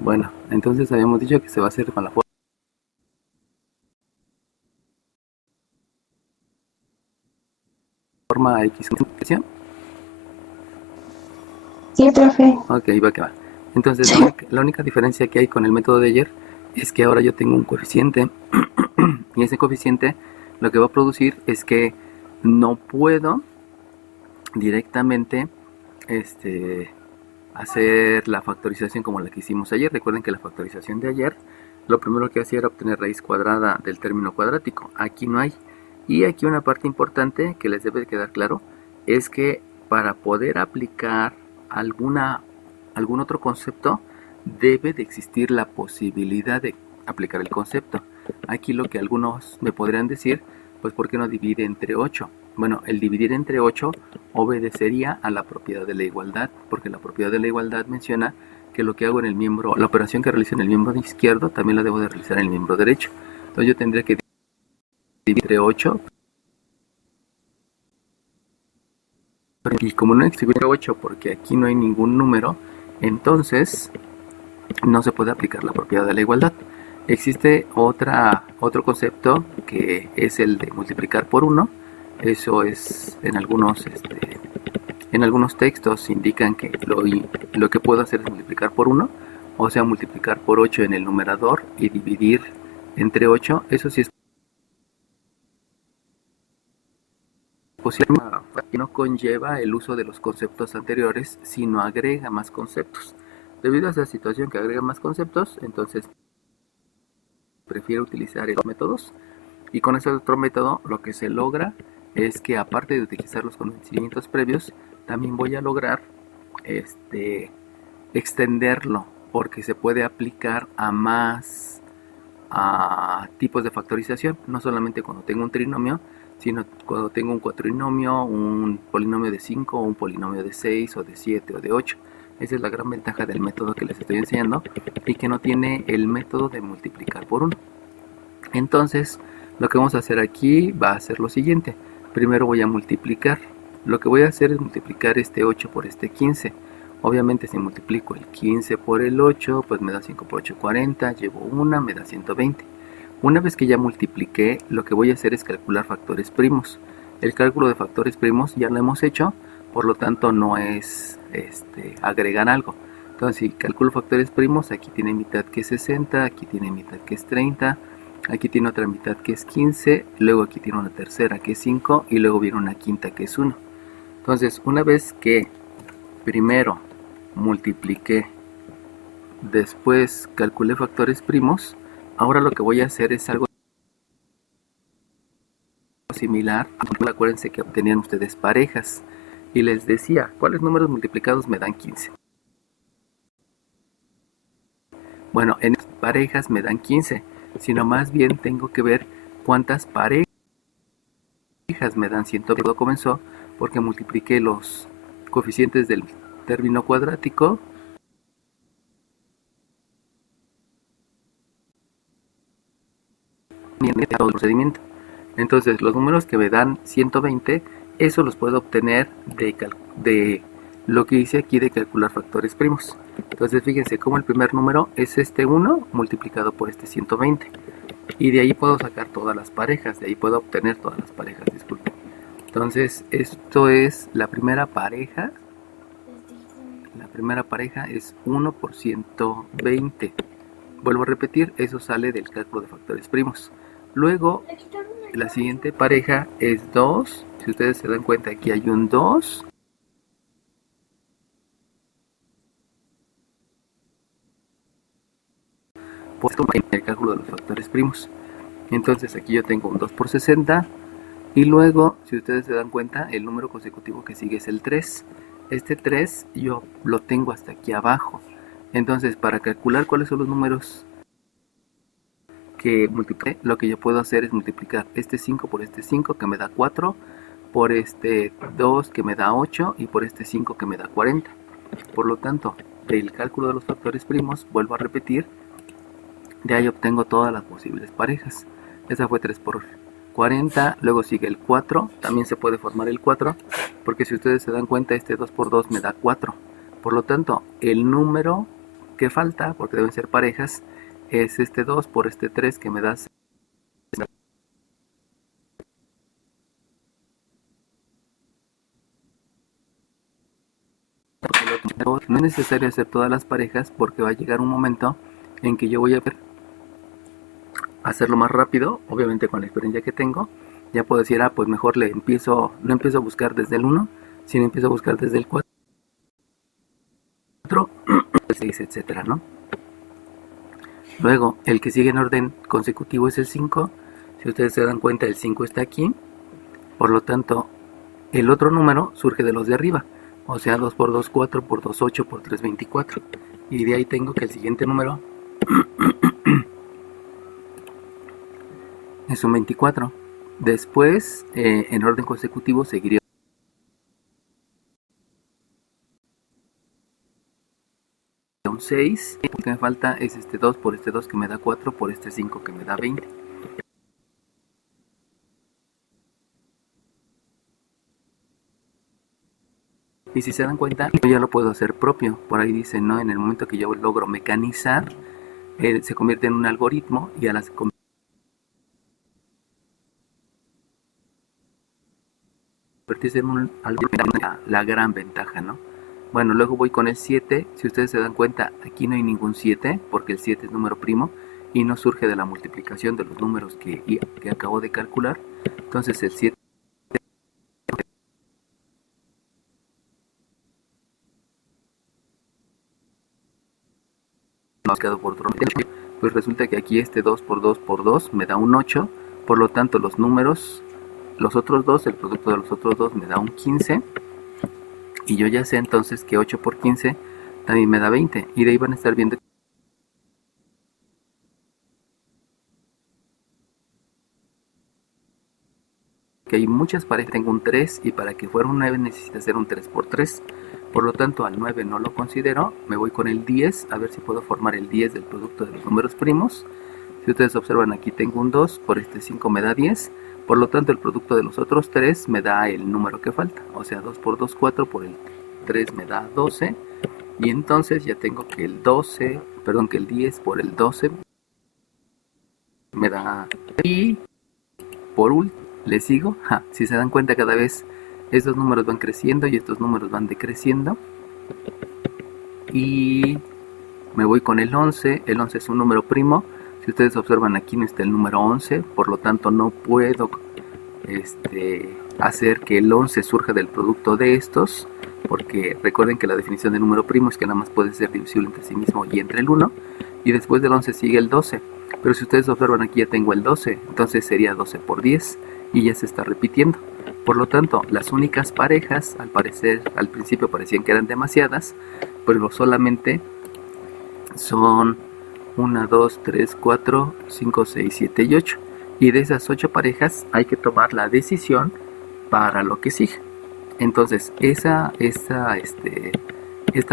Bueno, entonces habíamos dicho que se va a hacer con la forma X multiplicación. Sí, profe. Ok, va que va. Entonces la única diferencia que hay con el método de ayer es que ahora yo tengo un coeficiente y ese coeficiente lo que va a producir es que no puedo directamente este, hacer la factorización como la que hicimos ayer. Recuerden que la factorización de ayer lo primero que hacía era obtener raíz cuadrada del término cuadrático. Aquí no hay. Y aquí una parte importante que les debe quedar claro es que para poder aplicar algún otro concepto debe de existir la posibilidad de aplicar el concepto. Aquí lo que algunos me podrían decir, pues ¿por qué no divide entre 8? Bueno, el dividir entre 8 obedecería a la propiedad de la igualdad, porque la propiedad de la igualdad menciona que lo que hago en el miembro, la operación que realizo en el miembro izquierdo, también la debo de realizar en el miembro derecho. Entonces yo tendría que dividir entre 8, y como no existe 8 porque aquí no hay ningún número, entonces no se puede aplicar la propiedad de la igualdad. Existe otro concepto que es el de multiplicar por 1. Eso es en algunos textos indican que lo que puedo hacer es multiplicar por 1, o sea, multiplicar por 8 en el numerador y dividir entre 8. Eso sí es posible, que no conlleva el uso de los conceptos anteriores, sino agrega más conceptos. Debido a esa situación que agrega más conceptos, entonces prefiero utilizar estos métodos. Y con ese otro método lo que se logra es que, aparte de utilizar los conocimientos previos, también voy a lograr extenderlo, porque se puede aplicar a más tipos de factorización, no solamente cuando tengo un trinomio, sino cuando tengo un cuatrinomio, un polinomio de 5, un polinomio de 6 o de 7 o de 8. Esa es la gran ventaja del método que les estoy enseñando y que no tiene el método de multiplicar por 1. Entonces, lo que vamos a hacer aquí va a ser lo siguiente. Primero voy a multiplicar. Lo que voy a hacer es multiplicar este 8 por este 15. Obviamente si multiplico el 15 por el 8, pues me da 5 por 8, 40, llevo 1, me da 120. Una vez que ya multipliqué, lo que voy a hacer es calcular factores primos. El cálculo de factores primos ya lo hemos hecho, por lo tanto no es agregar algo. Entonces si calculo factores primos, aquí tiene mitad que es 60, aquí tiene mitad que es 30, aquí tiene otra mitad que es 15, luego aquí tiene una tercera que es 5 y luego viene una quinta que es 1. Entonces, una vez que primero multipliqué, después calculé factores primos, ahora lo que voy a hacer es algo similar. Acuérdense que obtenían ustedes parejas y les decía, ¿cuáles números multiplicados me dan 15? Bueno, en parejas me dan 15, sino más bien tengo que ver cuántas parejas me dan 120. Todo comenzó porque multipliqué los coeficientes del término cuadrático y todo el procedimiento. Entonces, los números que me dan 120, eso los puedo obtener de lo que hice aquí de calcular factores primos. Entonces, fíjense cómo el primer número es este 1 multiplicado por este 120. Y de ahí puedo sacar todas las parejas, de ahí puedo obtener todas las parejas, disculpen. Entonces, esto es la primera pareja. La primera pareja es 1 por 120. Vuelvo a repetir, eso sale del cálculo de factores primos. Luego, la siguiente pareja es 2. Si ustedes se dan cuenta, aquí hay un 2. Puesto en el cálculo de los factores primos. Entonces aquí yo tengo un 2 por 60. Y luego, si ustedes se dan cuenta, el número consecutivo que sigue es el 3. Este 3 yo lo tengo hasta aquí abajo. Entonces, para calcular cuáles son los números que multipliqué, lo que yo puedo hacer es multiplicar este 5 por este 5 que me da 4, por este 2 que me da 8 y por este 5 que me da 40. Por lo tanto, del cálculo de los factores primos, vuelvo a repetir, de ahí obtengo todas las posibles parejas. Esa fue 3 por 40, luego sigue el 4, también se puede formar el 4, porque si ustedes se dan cuenta, este 2 por 2 me da 4. Por lo tanto, el número que falta, porque deben ser parejas, es este 2 por este 3 que me da. No es necesario hacer todas las parejas porque va a llegar un momento en que yo voy a hacerlo más rápido, obviamente con la experiencia que tengo. Ya puedo decir, pues mejor no empiezo a buscar desde el 1, sino empiezo a buscar desde el 4, el 6, etcétera, ¿no? Luego, el que sigue en orden consecutivo es el 5. Si ustedes se dan cuenta, el 5 está aquí. Por lo tanto, el otro número surge de los de arriba. O sea, 2 por 2, 4, por 2, 8, por 3, 24. Y de ahí tengo que el siguiente número es un 24. Después, en orden consecutivo, seguiría un 6. Lo que me falta es este 2 por este 2 que me da 4, por este 5 que me da 20. Y si se dan cuenta, yo ya lo puedo hacer propio. Por ahí dice, ¿no? En el momento que yo logro mecanizar, se convierte en un algoritmo y a las convertirse en un algoritmo, la gran ventaja, ¿no? Bueno, luego voy con el 7. Si ustedes se dan cuenta, aquí no hay ningún 7, porque el 7 es número primo y no surge de la multiplicación de los números que acabo de calcular. Entonces el 7 multiplicado por otro, pues resulta que aquí este 2 por 2 por 2 me da un 8. Por lo tanto, los números, los otros dos, el producto de los otros dos me da un 15. Y yo ya sé entonces que 8 por 15 también me da 20. Y de ahí van a estar viendo que hay muchas parejas. Tengo un 3 y para que fuera un 9 necesita ser un 3 por 3. Por lo tanto, al 9 no lo considero. Me voy con el 10, a ver si puedo formar el 10 del producto de los números primos. Si ustedes observan, aquí tengo un 2, por este 5 me da 10. Por lo tanto, el producto de los otros 3 me da el número que falta. O sea, 2 por 2, 4, por el 3 me da 12. Y entonces ya tengo que el 12, perdón, que el 10 por el 12 me da. Y por último, les sigo. Si se dan cuenta, cada vez estos números van creciendo y estos números van decreciendo. Y me voy con el 11. El 11 es un número primo. Si ustedes observan, aquí no está el número 11. Por lo tanto, no puedo hacer que el 11 surja del producto de estos. Porque recuerden que la definición de número primo es que nada más puede ser divisible entre sí mismo y entre el 1. Y después del 11 sigue el 12. Pero si ustedes observan, aquí ya tengo el 12. Entonces sería 12 por 10. Y ya se está repitiendo. Por lo tanto, las únicas parejas, al parecer, al principio parecían que eran demasiadas, pero solamente son 1, 2, 3, 4, 5, 6, 7 y 8. Y de esas 8 parejas hay que tomar la decisión para lo que sigue. Entonces, esta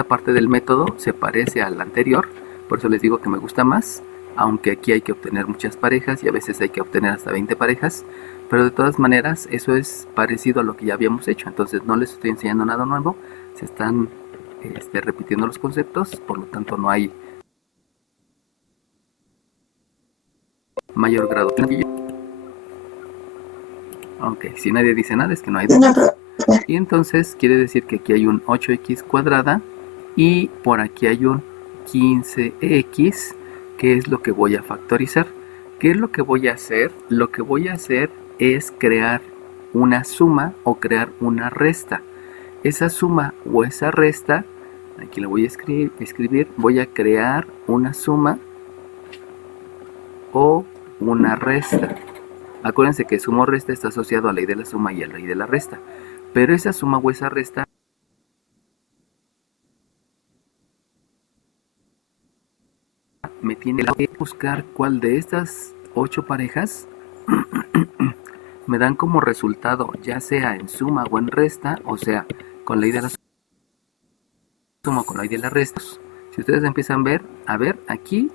parte del método se parece a la anterior, por eso les digo que me gusta más, aunque aquí hay que obtener muchas parejas y a veces hay que obtener hasta 20 parejas, pero de todas maneras eso es parecido a lo que ya habíamos hecho. Entonces no les estoy enseñando nada nuevo, se están repitiendo los conceptos, por lo tanto no hay mayor grado. Ok, si nadie dice nada es que no hay dudas. Y entonces quiere decir que aquí hay un 8x cuadrada y por aquí hay un 15x, que es lo que voy a factorizar. ¿Qué es lo que voy a hacer? Lo que voy a hacer es crear una suma o crear una resta. Esa suma o esa resta, aquí la voy a escribir, voy a crear una suma o una resta. Acuérdense que suma o resta está asociado a la ley de la suma y a la ley de la resta. Pero esa suma o esa resta me tiene que buscar cuál de estas 8 parejas me dan como resultado, ya sea en suma o en resta, o sea, con la ley de la suma o con la ley de la resta. Si ustedes empiezan a ver aquí,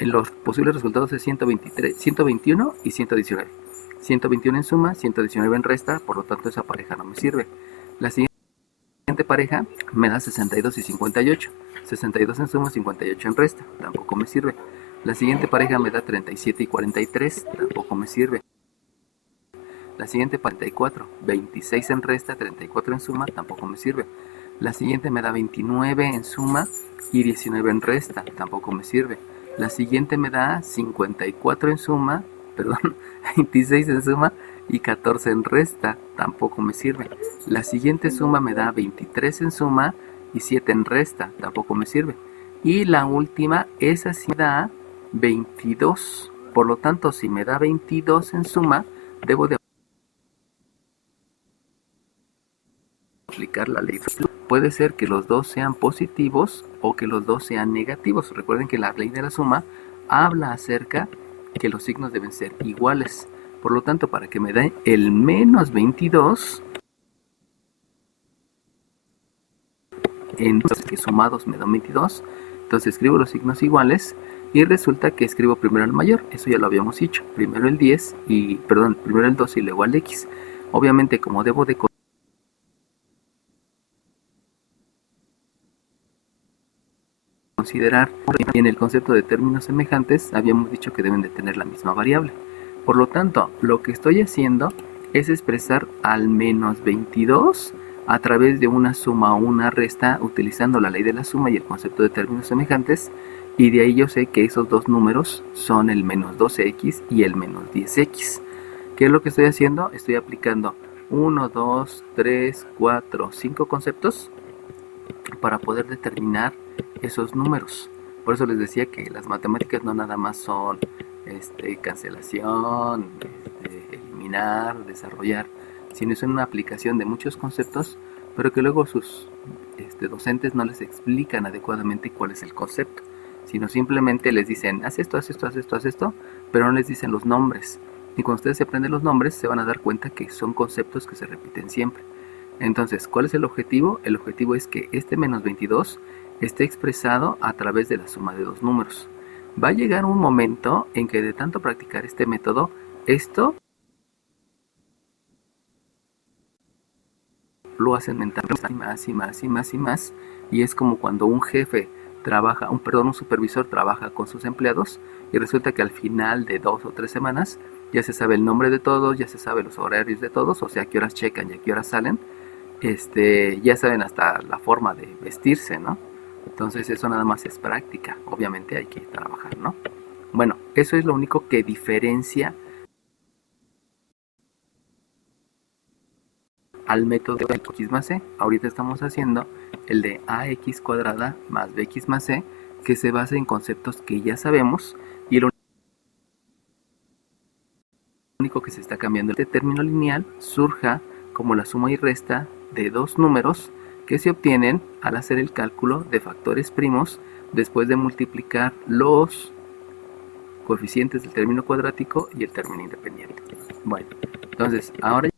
en los posibles resultados es 123, 121 y 119. 121 en suma, 119 en resta, por lo tanto esa pareja no me sirve. La siguiente siguiente pareja me da 62 y 58. 62 en suma, 58 en resta, tampoco me sirve. La siguiente pareja me da 37 y 43, tampoco me sirve. La siguiente 44, 26 en resta, 34 en suma, tampoco me sirve. La siguiente me da 29 en suma y 19 en resta, tampoco me sirve. La siguiente me da 54 en suma, perdón, 26 en suma y 14 en resta, tampoco me sirve. La siguiente suma me da 23 en suma y 7 en resta, tampoco me sirve. Y la última, esa sí da 22. Por lo tanto, si me da 22 en suma, debo de aplicar la ley. Puede ser que los dos sean positivos o que los dos sean negativos. Recuerden que la ley de la suma habla acerca que los signos deben ser iguales. Por lo tanto, para que me dé el menos 22, entonces que sumados me dan 22, entonces escribo los signos iguales y resulta que escribo primero el mayor. Eso ya lo habíamos dicho. Primero el 10 y, perdón, primero el 2 y luego el X. Obviamente, como debo de considerar en el concepto de términos semejantes, habíamos dicho que deben de tener la misma variable. Por lo tanto, lo que estoy haciendo es expresar al menos 22 a través de una suma o una resta utilizando la ley de la suma y el concepto de términos semejantes, y de ahí yo sé que esos dos números son el menos 12x y el menos 10x. ¿Qué es lo que estoy haciendo? Estoy aplicando 1, 2, 3, 4, 5 conceptos para poder determinar esos números. Por eso les decía que las matemáticas no nada más son cancelación, eliminar, desarrollar, sino es una aplicación de muchos conceptos, pero que luego sus docentes no les explican adecuadamente cuál es el concepto, sino simplemente les dicen, haz esto, haz esto, haz esto, haz esto, pero no les dicen los nombres. Y cuando ustedes se aprenden los nombres, se van a dar cuenta que son conceptos que se repiten siempre. Entonces, ¿cuál es el objetivo? El objetivo es que este menos 22 esté expresado a través de la suma de dos números. Va a llegar un momento en que de tanto practicar este método, esto lo hacen mentalmente más y más y más y más, y es como cuando un jefe trabaja, un supervisor trabaja con sus empleados y resulta que al final de 2 o 3 semanas ya se sabe el nombre de todos, ya se sabe los horarios de todos, o sea, a qué horas checan y a qué horas salen. Ya saben hasta la forma de vestirse, ¿no? Entonces eso nada más es práctica, obviamente hay que trabajar, ¿no? Bueno, eso es lo único que diferencia al método de x más c. Ahorita estamos haciendo el de ax cuadrada más bx más c, que se basa en conceptos que ya sabemos, y lo único que se está cambiando es el término lineal surja como la suma y resta de dos números que se obtienen al hacer el cálculo de factores primos después de multiplicar los coeficientes del término cuadrático y el término independiente. Bueno, entonces ahora...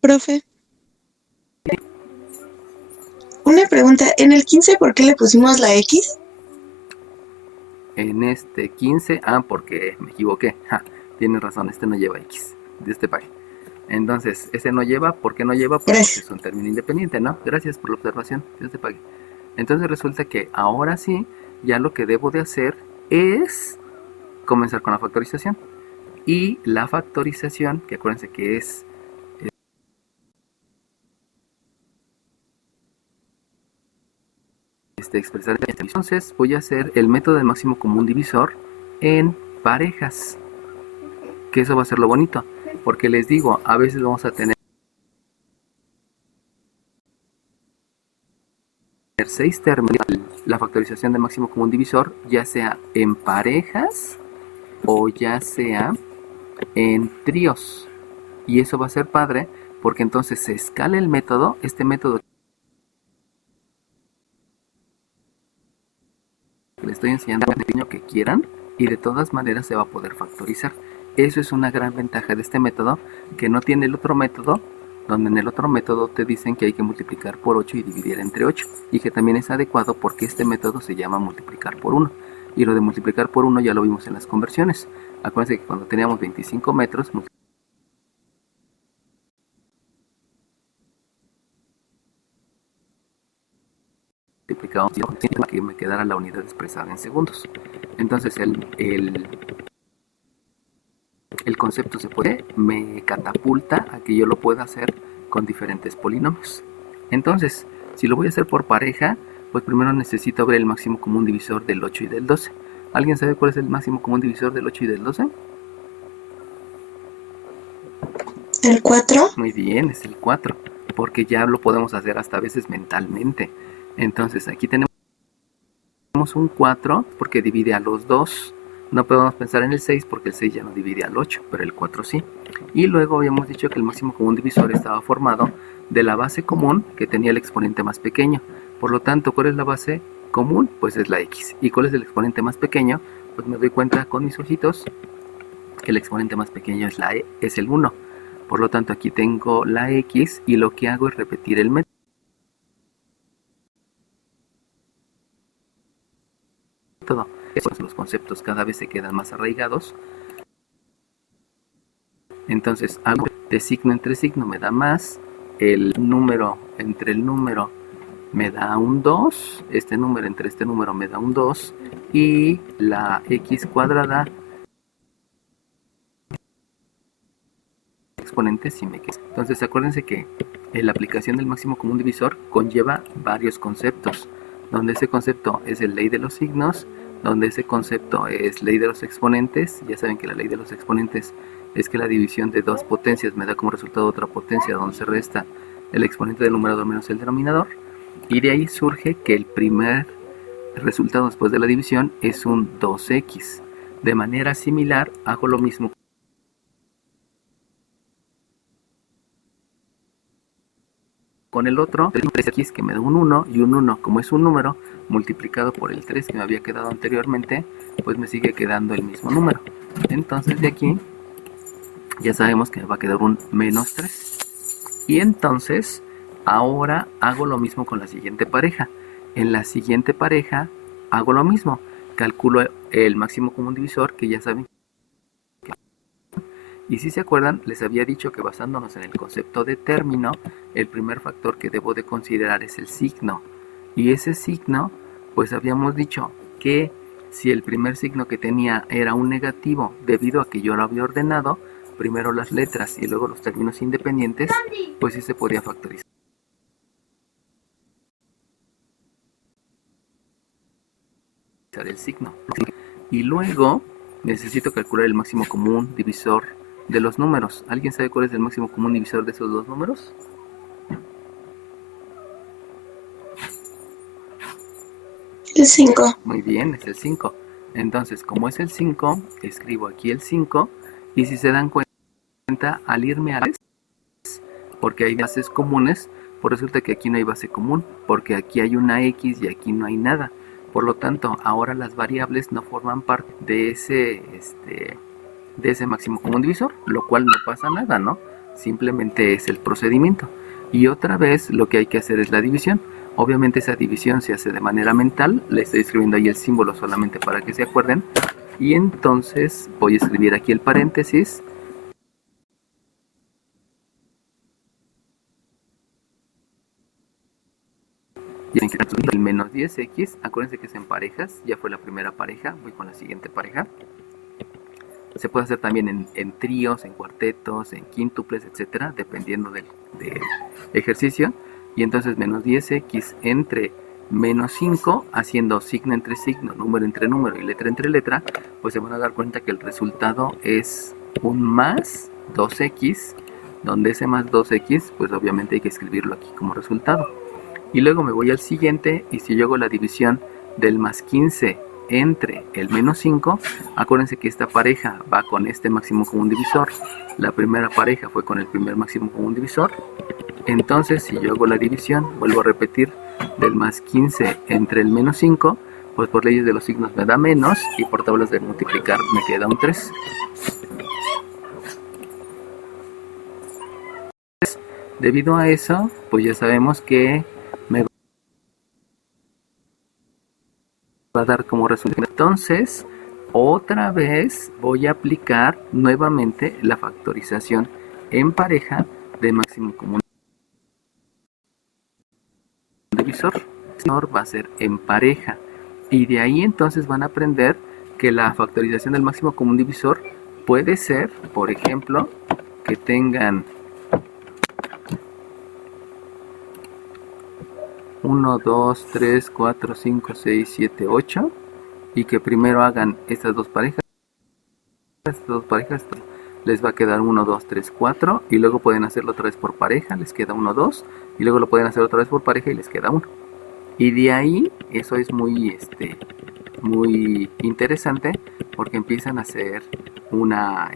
Profe, una pregunta, ¿en el 15 por qué le pusimos la X? En este 15, porque me equivoqué, tienes razón, este no lleva X, de este pague. Entonces, ese no lleva, ¿por qué no lleva? Pues porque es un término independiente, ¿no? Gracias por la observación, Dios te pague. Entonces resulta que ahora sí, ya lo que debo de hacer es comenzar con la factorización. Y la factorización, que acuérdense que es expresar. Entonces voy a hacer el método del máximo común divisor en parejas, que eso va a ser lo bonito, porque les digo, a veces vamos a tener 6 términos, la factorización del máximo común divisor, ya sea en parejas o ya sea en tríos, y eso va a ser padre porque entonces se escala el método, este método que les estoy enseñando al niño que quieran, y de todas maneras se va a poder factorizar. Eso es una gran ventaja de este método que no tiene el otro método, donde en el otro método te dicen que hay que multiplicar por 8 y dividir entre 8, y que también es adecuado porque este método se llama multiplicar por 1. Y lo de multiplicar por 1 ya lo vimos en las conversiones. Acuérdense que cuando teníamos 25 metros, multiplicado que me quedara la unidad expresada en segundos. Entonces el concepto me catapulta a que yo lo pueda hacer con diferentes polinomios. Entonces, si lo voy a hacer por pareja, pues primero necesito ver el máximo común divisor del 8 y del 12. ¿Alguien sabe cuál es el máximo común divisor del 8 y del 12? ¿El 4? Muy bien, es el 4, porque ya lo podemos hacer hasta a veces mentalmente. Entonces, aquí tenemos un 4 porque divide a los 2. No podemos pensar en el 6 porque el 6 ya no divide al 8, pero el 4 sí. Y luego habíamos dicho que el máximo común divisor estaba formado de la base común que tenía el exponente más pequeño. Por lo tanto, ¿cuál es la base común? Pues es la x. ¿Y cuál es el exponente más pequeño? Pues me doy cuenta con mis ojitos que el exponente más pequeño es el 1. Por lo tanto, aquí tengo la x y lo que hago es repetir el método. Los conceptos cada vez se quedan más arraigados. Entonces, algo de signo entre signo me da más. El número entre el número me da un 2. Este número entre este número me da un 2. Y la x cuadrada exponente sí me queda. Entonces, acuérdense que la aplicación del máximo común divisor conlleva varios conceptos, donde ese concepto es la ley de los signos, donde ese concepto es ley de los exponentes. Ya saben que la ley de los exponentes es que la división de dos potencias me da como resultado otra potencia, donde se resta el exponente del numerador menos el denominador, y de ahí surge que el primer resultado después de la división es un 2x. De manera similar, hago lo mismo con el otro, 3x que me da un 1, y un 1 como es un número multiplicado por el 3 que me había quedado anteriormente, pues me sigue quedando el mismo número. Entonces de aquí ya sabemos que me va a quedar un menos 3. Y entonces ahora hago lo mismo con la siguiente pareja. En la siguiente pareja hago lo mismo, calculo el máximo común divisor, que ya saben. Y si se acuerdan, les había dicho que basándonos en el concepto de término, el primer factor que debo de considerar es el signo. Y ese signo, pues habíamos dicho que si el primer signo que tenía era un negativo, debido a que yo lo había ordenado, primero las letras y luego los términos independientes, pues sí se podía factorizar el signo. Y luego necesito calcular el máximo común divisor de los números. ¿Alguien sabe cuál es el máximo común divisor de esos dos números? El 5. Muy bien, es el 5. Entonces, como es el 5, escribo aquí el 5. Y si se dan cuenta, al irme a las, porque hay bases comunes, pues resulta que aquí no hay base común, porque aquí hay una x y aquí no hay nada. Por lo tanto, ahora las variables no forman parte de ese máximo común divisor, lo cual no pasa nada, ¿no? Simplemente es el procedimiento. Y otra vez lo que hay que hacer es la división. Obviamente esa división se hace de manera mental. Le estoy escribiendo ahí el símbolo solamente para que se acuerden. Y entonces voy a escribir aquí el paréntesis. Y el menos 10x, acuérdense que es en parejas. Ya fue la primera pareja, voy con la siguiente pareja. Se puede hacer también en tríos, en cuartetos, en quíntuples, etcétera, dependiendo del ejercicio. Y entonces menos 10x entre menos 5, haciendo signo entre signo, número entre número y letra entre letra, pues se van a dar cuenta que el resultado es un más 2x, donde ese más 2x, pues obviamente hay que escribirlo aquí como resultado. Y luego me voy al siguiente, y si yo hago la división del más 15 entre el menos 5, acuérdense que esta pareja va con este máximo común divisor. La primera pareja fue con el primer máximo común divisor. Entonces, si yo hago la división, vuelvo a repetir, del más 15 entre el menos 5, pues por leyes de los signos me da menos, y por tablas de multiplicar me queda un 3. Debido a eso, pues ya sabemos que me va a dar como resultado. Entonces, otra vez voy a aplicar nuevamente la factorización en pareja de máximo común divisor. va a ser en pareja. Y de ahí entonces van a aprender que la factorización del máximo común divisor puede ser, por ejemplo, que tengan 1, 2, 3, 4, 5, 6, 7, 8 y que primero hagan estas dos parejas, les va a quedar 1, 2, 3, 4 y luego pueden hacerlo otra vez por pareja, les queda 1, 2 y luego lo pueden hacer otra vez por pareja y les queda 1. Y de ahí, eso es muy interesante porque empiezan a hacer una,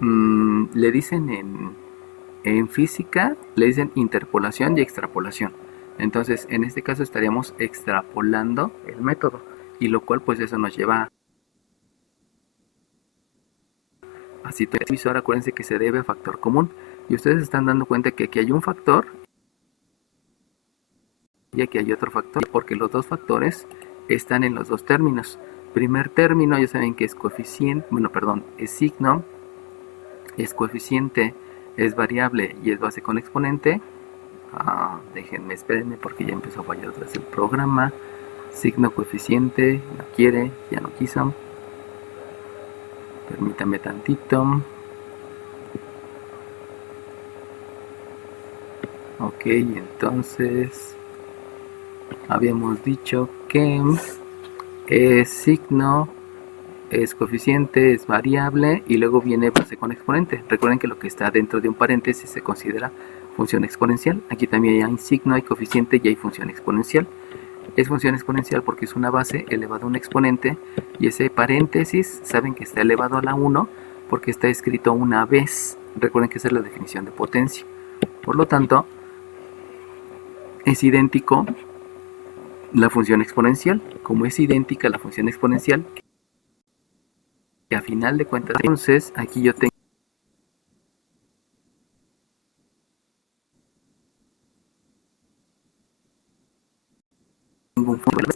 le dicen en física, le dicen interpolación y extrapolación. Entonces, en este caso estaríamos extrapolando el método y lo cual pues eso nos lleva a situación divisor. Acuérdense que se debe a factor común y ustedes se están dando cuenta que aquí hay un factor y aquí hay otro factor, porque los dos factores están en los dos términos. Primer término, ya saben que es coeficiente, es signo, es coeficiente, es variable y es base con exponente. Déjenme, espérenme porque ya empezó a fallar otra vez el programa. Signo, coeficiente, no quiere, ya no quiso. Permítame tantito. Ok, entonces habíamos dicho que es signo, es coeficiente, es variable y luego viene base con exponente. Recuerden que lo que está dentro de un paréntesis se considera función exponencial. Aquí también hay signo, hay coeficiente y hay función exponencial. Es función exponencial porque es una base elevado a un exponente y ese paréntesis saben que está elevado a la 1 porque está escrito una vez. Recuerden que esa es la definición de potencia. Por lo tanto, es idéntico la función exponencial, como es idéntica la función exponencial, que a final de cuentas, entonces aquí yo tengo un función.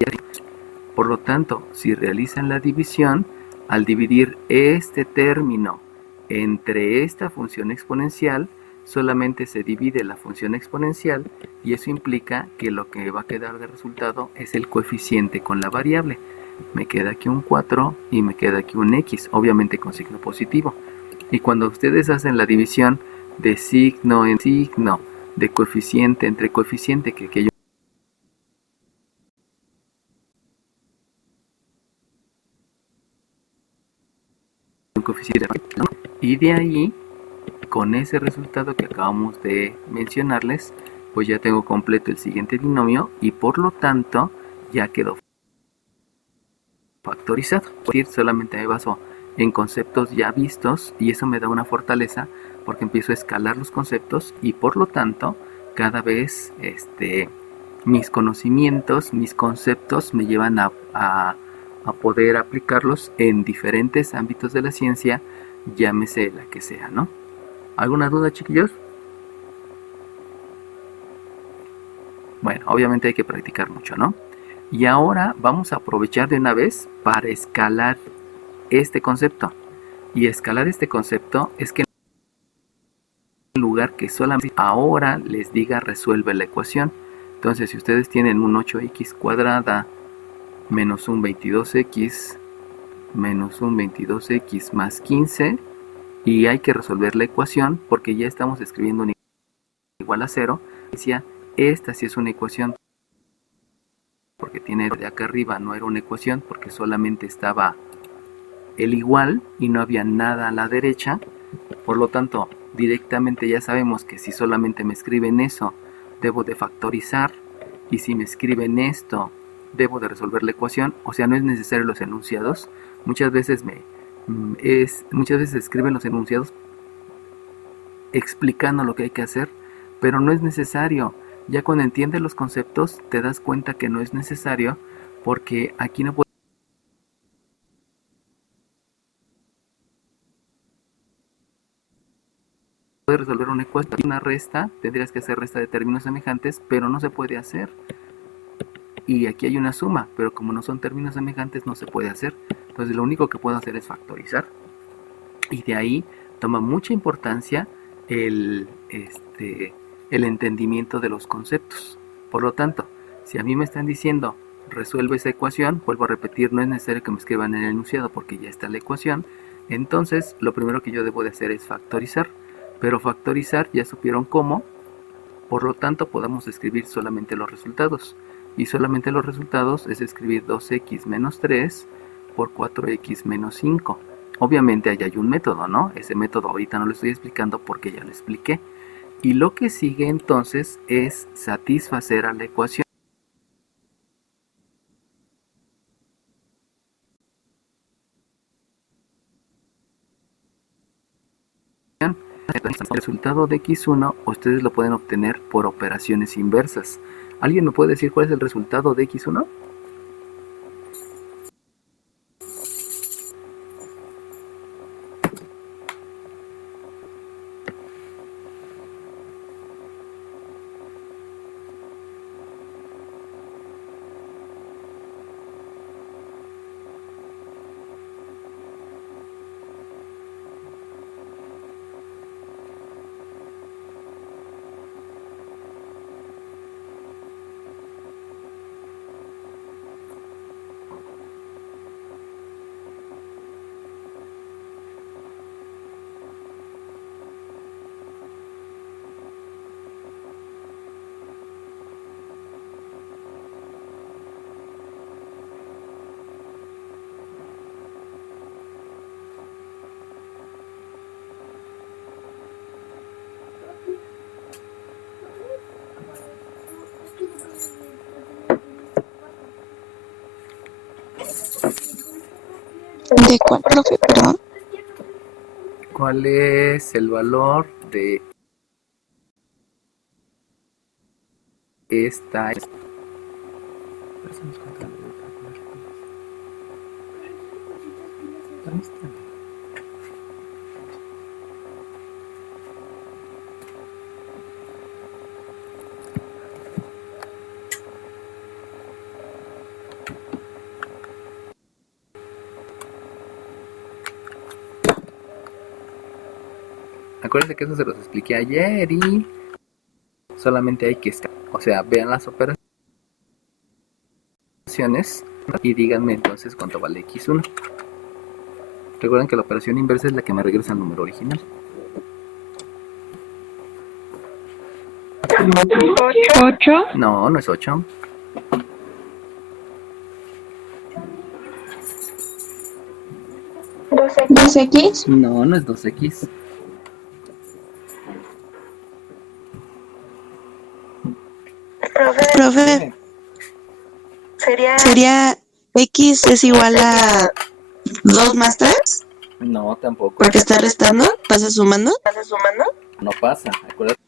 Por lo tanto, si realizan la división, al dividir este término entre esta función exponencial, solamente se divide la función exponencial y eso implica que lo que va a quedar de resultado es el coeficiente con la variable. Me queda aquí un 4 y me queda aquí un x, obviamente con signo positivo. Y cuando ustedes hacen la división de signo en signo, de coeficiente entre coeficiente, que hay un coeficiente, y de ahí, con ese resultado que acabamos de mencionarles, pues ya tengo completo el siguiente binomio y por lo tanto ya quedó factorizado. Es decir, solamente me baso en conceptos ya vistos y eso me da una fortaleza porque empiezo a escalar los conceptos y por lo tanto cada vez mis conocimientos, mis conceptos me llevan a poder aplicarlos en diferentes ámbitos de la ciencia, llámese la que sea, ¿no? ¿Alguna duda, chiquillos? Bueno, obviamente hay que practicar mucho, ¿no? Y ahora vamos a aprovechar de una vez para escalar este concepto. Y escalar este concepto es que en lugar que solamente ahora les diga resuelve la ecuación. Entonces, si ustedes tienen un 8x cuadrada menos un 22x menos un 22x más 15 y hay que resolver la ecuación porque ya estamos escribiendo un igual a 0, decía, esta sí es una ecuación porque tiene de acá arriba, no era una ecuación porque solamente estaba el igual y no había nada a la derecha. Por lo tanto, directamente ya sabemos que si solamente me escriben eso, debo de factorizar y si me escriben esto, debo de resolver la ecuación. O sea, no es necesario los enunciados. Muchas veces escriben los enunciados explicando lo que hay que hacer, pero no es necesario. Ya cuando entiendes los conceptos te das cuenta que no es necesario porque aquí no puedes resolver una ecuación, una resta, tendrías que hacer resta de términos semejantes, pero no se puede hacer. Y aquí hay una suma, pero como no son términos semejantes no se puede hacer. Entonces lo único que puedo hacer es factorizar. Y de ahí toma mucha importancia el entendimiento de los conceptos. Por lo tanto, si a mí me están diciendo resuelve esa ecuación, vuelvo a repetir, no es necesario que me escriban en el enunciado porque ya está la ecuación. Entonces, lo primero que yo debo de hacer es factorizar. Pero factorizar ya supieron cómo, por lo tanto podemos escribir solamente los resultados. Y solamente los resultados es escribir 2x menos 3 por 4x menos 5. Obviamente ahí hay un método, ¿no? Ese método ahorita no lo estoy explicando porque ya lo expliqué. Y lo que sigue entonces es satisfacer a la ecuación. El resultado de x1 ustedes lo pueden obtener por operaciones inversas. ¿Alguien me puede decir cuál es el resultado de x1? ¿De cuál, profe? Perdón. ¿Cuál es el valor de esta? Acuérdense que eso se los expliqué ayer y solamente hay que escalar. O sea, vean las operaciones y díganme entonces cuánto vale x1. Recuerden que la operación inversa es la que me regresa al número original. 8. No, no es 8. ¿2x? No, no es 2x. Profe, ¿sería x es igual a 2 más 3? No, tampoco. Porque está restando, pasa sumando. No pasa. Acuérdate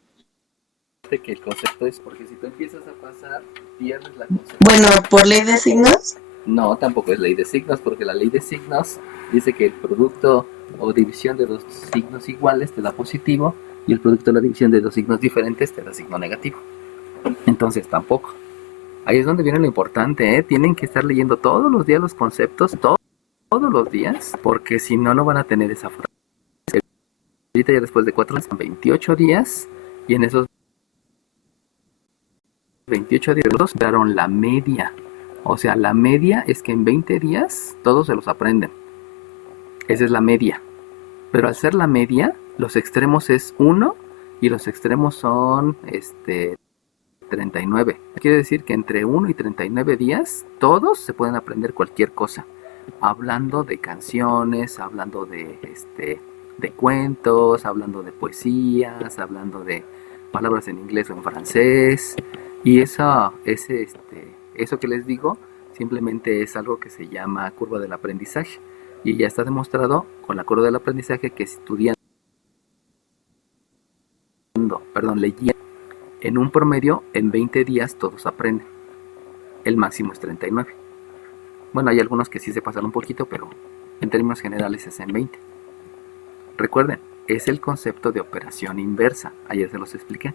que el concepto es porque si tú empiezas a pasar, pierdes la concepción. Bueno, por ley de signos. No, tampoco es ley de signos, porque la ley de signos dice que el producto o división de dos signos iguales te da positivo y el producto o la división de dos signos diferentes te da signo negativo. Entonces tampoco. Ahí es donde viene lo importante, ¿eh? Tienen que estar leyendo todos los días los conceptos, todos los días, porque si no, no van a tener esa frase. Ahorita ya después de 4 días, 28 días, y en esos 28 días daron la media. O sea, la media es que en 20 días todos se los aprenden. Esa es la media. Pero al ser la media, los extremos es 1 y los extremos son 39. Quiere decir que entre 1 y 39 días todos se pueden aprender cualquier cosa. Hablando de canciones, hablando de cuentos, hablando de poesías, hablando de palabras en inglés o en francés. Y eso que les digo simplemente es algo que se llama curva del aprendizaje. Y ya está demostrado con la curva del aprendizaje que leyendo en un promedio, en 20 días todos aprenden. El máximo es 39. Bueno, hay algunos que sí se pasan un poquito, pero en términos generales es en 20. Recuerden, es el concepto de operación inversa. Ayer se los expliqué.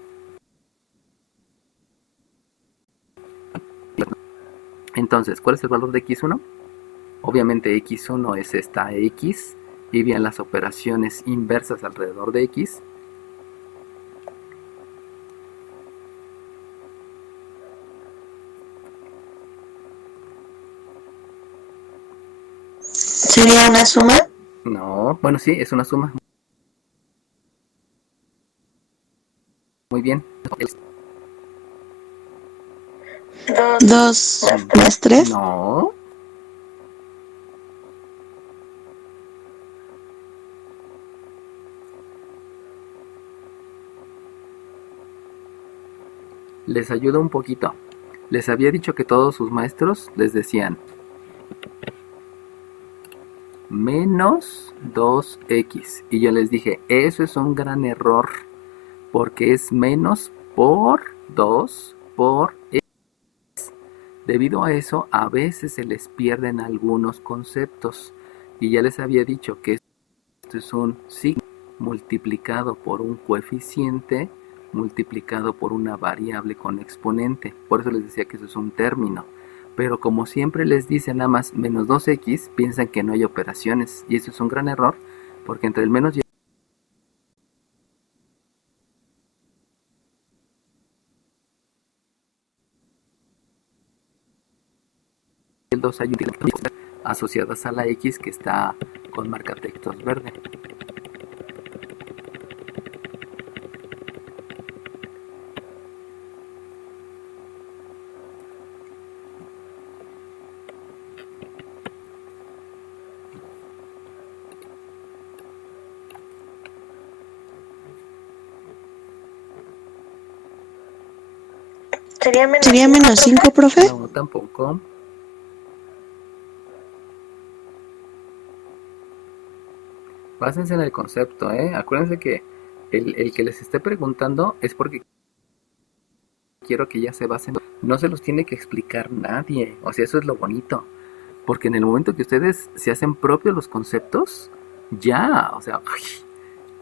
Entonces, ¿cuál es el valor de x1? Obviamente x1 es esta x y bien las operaciones inversas alrededor de x. ¿Sería una suma? No, bueno, sí, es una suma. Muy bien. 2 más 3. No. Les ayudo un poquito. Les había dicho que todos sus maestros les decían menos 2x. Y yo les dije, eso es un gran error, porque es menos por 2 por x. Debido a eso, a veces se les pierden algunos conceptos. Y ya les había dicho que esto es un signo multiplicado por un coeficiente multiplicado por una variable con exponente. Por eso les decía que eso es un término. Pero como siempre les dicen nada más menos 2x, piensan que no hay operaciones. Y eso es un gran error, porque entre el menos y el 2 hay un asociadas a la x que está con marcatextos verde. ¿Sería menos 5, profe? No, tampoco. Básense en el concepto, ¿eh? Acuérdense que el que les esté preguntando es porque quiero que ya se basen. No se los tiene que explicar nadie. O sea, eso es lo bonito. Porque en el momento que ustedes se hacen propios los conceptos, ya, o sea,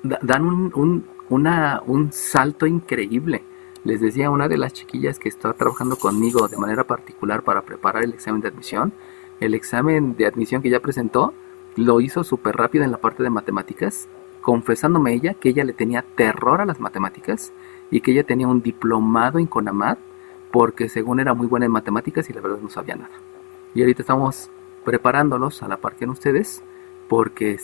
dan un salto increíble. Les decía, una de las chiquillas que está trabajando conmigo de manera particular para preparar el examen de admisión, el examen de admisión que ya presentó, lo hizo súper rápido en la parte de matemáticas, confesándome ella que ella le tenía terror a las matemáticas y que ella tenía un diplomado en CONAMAT porque según era muy buena en matemáticas y la verdad no sabía nada. Y ahorita estamos preparándolos a la par que en ustedes porque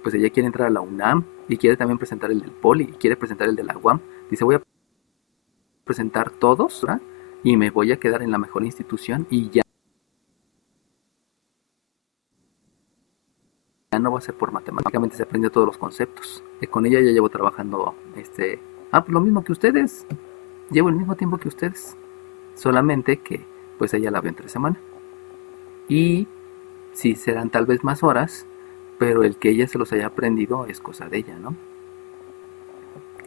pues ella quiere entrar a la UNAM y quiere también presentar el del Poli y quiere presentar el de la UAM. Dice, voy a presentar todos, ¿verdad? Y me voy a quedar en la mejor institución y ya no va a ser por matemáticamente, se aprende todos los conceptos. Con ella ya llevo trabajando pues lo mismo que ustedes. Llevo el mismo tiempo que ustedes. Solamente que pues ella la veo en 3 semanas. Y sí serán tal vez más horas, pero el que ella se los haya aprendido es cosa de ella, ¿no?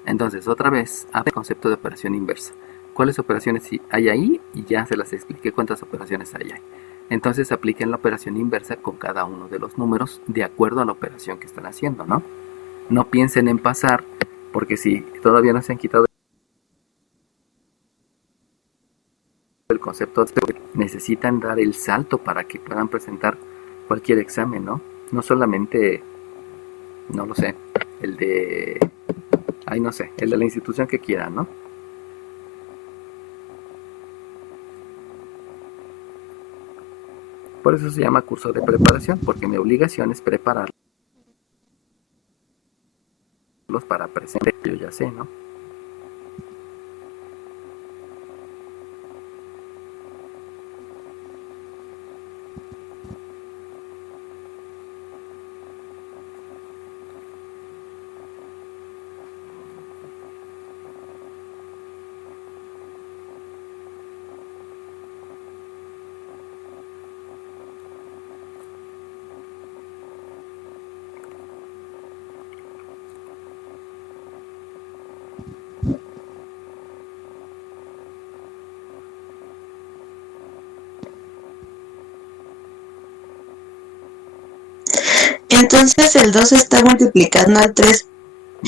Entonces, otra vez, el concepto de operación inversa. ¿Cuáles operaciones hay ahí? Y ya se las expliqué cuántas operaciones hay ahí. Entonces, apliquen la operación inversa con cada uno de los números de acuerdo a la operación que están haciendo, ¿no? No piensen en pasar, porque si todavía no se han quitado el concepto, necesitan dar el salto para que puedan presentar cualquier examen, ¿no? No solamente, no lo sé, el de, no sé, el de la institución que quieran, ¿no? Por eso se llama curso de preparación, porque mi obligación es prepararlos para presentar. Yo ya sé, ¿no? Entonces el 2 está multiplicando al 3.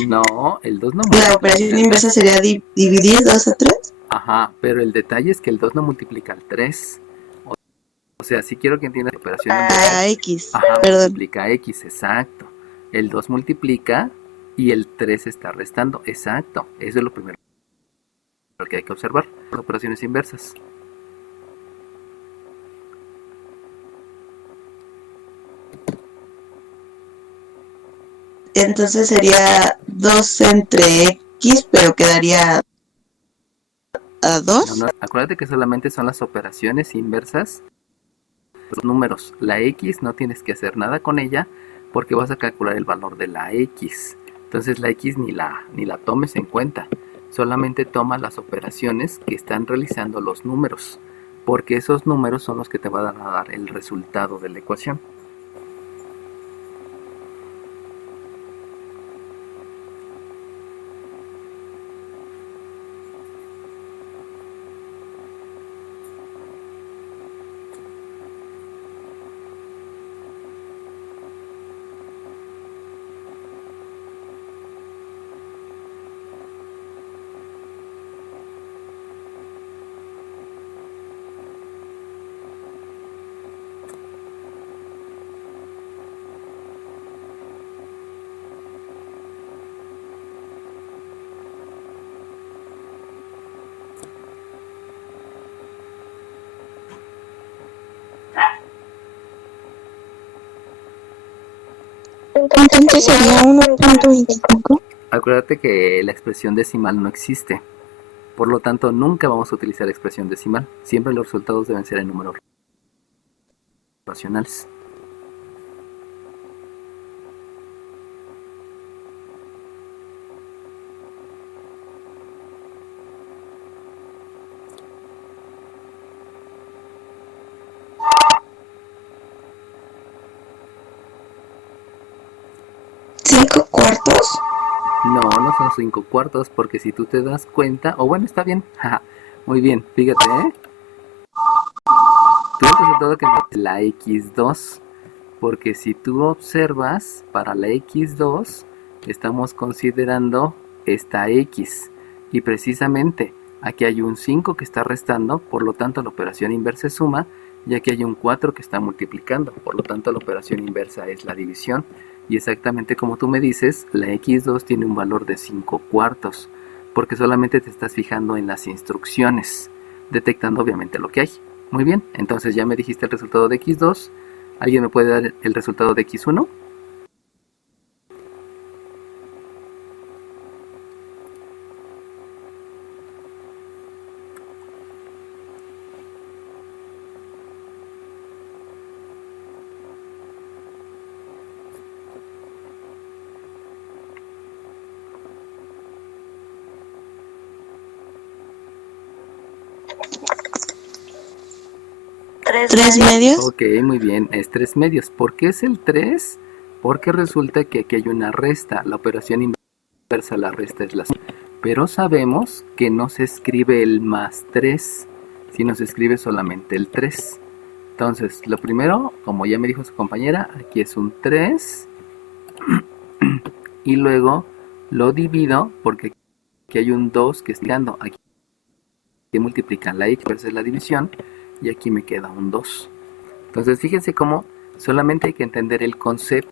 No, el 2 no La operación inversa sería dividir 2 a 3. Ajá, pero el detalle es que el 2 no multiplica al 3. O sea, sí quiero que entiendan la operación inversa. A X, Ajá, perdón. multiplica X, exacto. El 2 multiplica y el 3 está restando, exacto. Eso es lo primero que hay que observar. Las operaciones inversas. Entonces sería 2 entre X, pero quedaría a No, 2. no, acuérdate que solamente son las operaciones inversas, los números. La X no tienes que hacer nada con ella porque vas a calcular el valor de la X. Entonces la X ni la tomes en cuenta. Solamente toma las operaciones que están realizando los números, porque esos números son los que te van a dar el resultado de la ecuación. Entonces sería 1.25. Acuérdate que la expresión decimal no existe. Por lo tanto, nunca vamos a utilizar expresión decimal. Siempre los resultados deben ser en números racionales. ¿5/4? No, no son 5 cuartos, porque si tú te das cuenta, o bueno, está bien, muy bien, fíjate, tú el resultado que me da la x2, porque si tú observas, para la x2 estamos considerando esta x, y precisamente aquí hay un 5 que está restando, por lo tanto la operación inversa es suma, y aquí hay un 4 que está multiplicando, por lo tanto la operación inversa es la división. Y exactamente como tú me dices, la x2 tiene un valor de 5/4, porque solamente te estás fijando en las instrucciones, detectando obviamente lo que hay. Muy bien, entonces ya me dijiste el resultado de x2. ¿Alguien me puede dar el resultado de x1? ¿3 medios? Ok, muy bien, es 3 medios. ¿Por qué es el 3? Porque resulta que aquí hay una resta. La operación inversa, la resta es la suma. Pero sabemos que no se escribe el más 3, sino se escribe solamente el 3. Entonces, lo primero, como ya me dijo su compañera, aquí es un 3. Y luego lo divido porque aquí hay un 2 que está dando. Aquí multiplican la x versus la división. Y aquí me queda un 2. Entonces, fíjense cómo solamente hay que entender el concepto.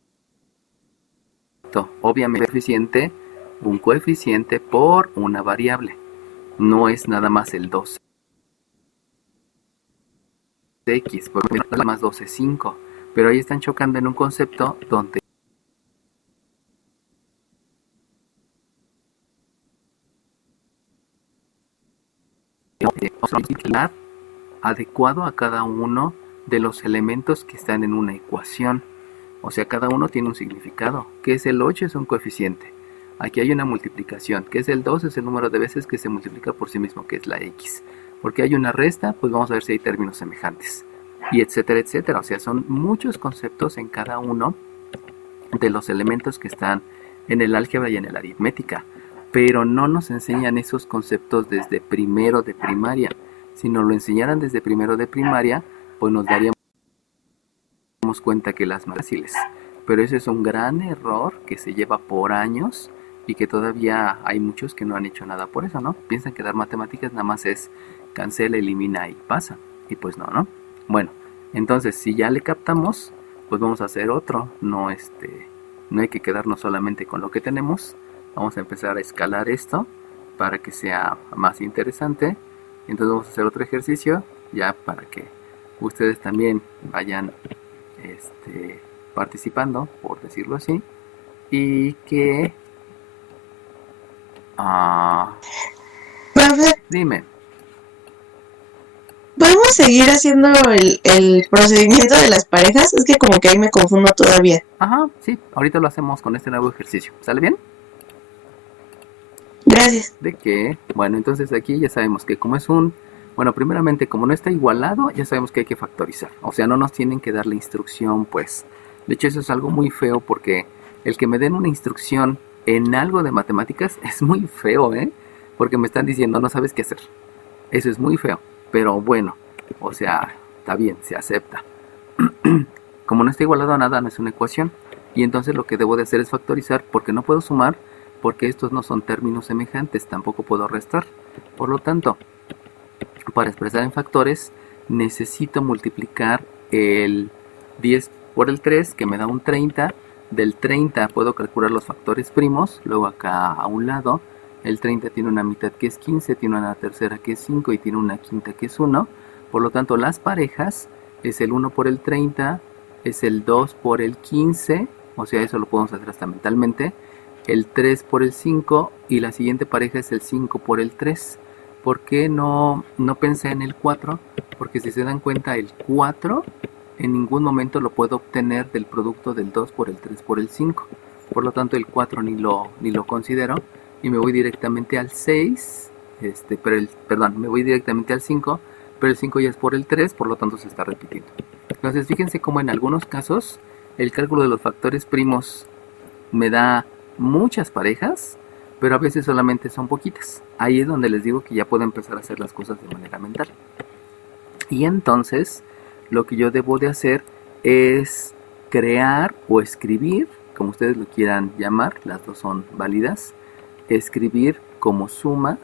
Obviamente, un coeficiente por una variable. No es nada más el 2x, porque nada más 2 es 5. Pero ahí están chocando en un concepto donde es adecuado a cada uno de los elementos que están en una ecuación. O sea, cada uno tiene un significado. ¿Qué es el 8? Es un coeficiente. Aquí hay una multiplicación. ¿Qué es el 2? Es el número de veces que se multiplica por sí mismo, que es la x. Porque hay una resta, pues vamos a ver si hay términos semejantes. Y etcétera, etcétera. O sea, son muchos conceptos en cada uno de los elementos que están en el álgebra y en la aritmética. Pero no nos enseñan esos conceptos desde primero de primaria. Si nos lo enseñaran desde primero de primaria, pues nos daríamos cuenta que las más fáciles. Pero ese es un gran error que se lleva por años y que todavía hay muchos que no han hecho nada por eso, ¿no? Piensan que dar matemáticas nada más es cancela, elimina y pasa. Y pues no, ¿no? Bueno, entonces si ya le captamos, pues vamos a hacer otro. No hay que quedarnos solamente con lo que tenemos. Vamos a empezar a escalar esto para que sea más interesante. Entonces vamos a hacer otro ejercicio ya para que ustedes también vayan participando, por decirlo así. y que... Profe, dime. ¿podemos seguir haciendo el procedimiento de las parejas? Es que como que ahí me confundo todavía. Ajá, sí, ahorita lo hacemos con este nuevo ejercicio. ¿Sale bien? Gracias. De que, bueno, entonces aquí ya sabemos que como es un... Bueno, primeramente, como no está igualado, ya sabemos que hay que factorizar. O sea, no nos tienen que dar la instrucción, pues. De hecho, eso es algo muy feo porque el que me den una instrucción en algo de matemáticas es muy feo, ¿eh? Porque me están diciendo, no sabes qué hacer. Eso es muy feo. Pero bueno, o sea, está bien, se acepta. Como no está igualado a nada, no es una ecuación. Y entonces lo que debo de hacer es factorizar porque no puedo sumar, porque estos no son términos semejantes, tampoco puedo restar. Por lo tanto, para expresar en factores, necesito multiplicar el 10 por el 3, que me da un 30. Del 30 puedo calcular los factores primos, luego acá a un lado. El 30 tiene una mitad que es 15, tiene una tercera que es 5 y tiene una quinta que es 1. Por lo tanto, las parejas es el 1 por el 30, es el 2 por el 15, o sea, eso lo podemos hacer hasta mentalmente, el 3 por el 5 y la siguiente pareja es el 5 por el 3. ¿Por qué no pensé en el 4? Porque si se dan cuenta, el 4 en ningún momento lo puedo obtener del producto del 2 por el 3 por el 5. Por lo tanto, el 4 ni lo considero y me voy directamente al 6, me voy directamente al 5, pero el 5 ya es por el 3, por lo tanto se está repitiendo. Entonces, fíjense cómo en algunos casos el cálculo de los factores primos me da muchas parejas, pero a veces solamente son poquitas. Ahí es donde les digo que ya puedo empezar a hacer las cosas de manera mental. Y entonces lo que yo debo de hacer es crear o escribir, como ustedes lo quieran llamar, las dos son válidas, escribir como suma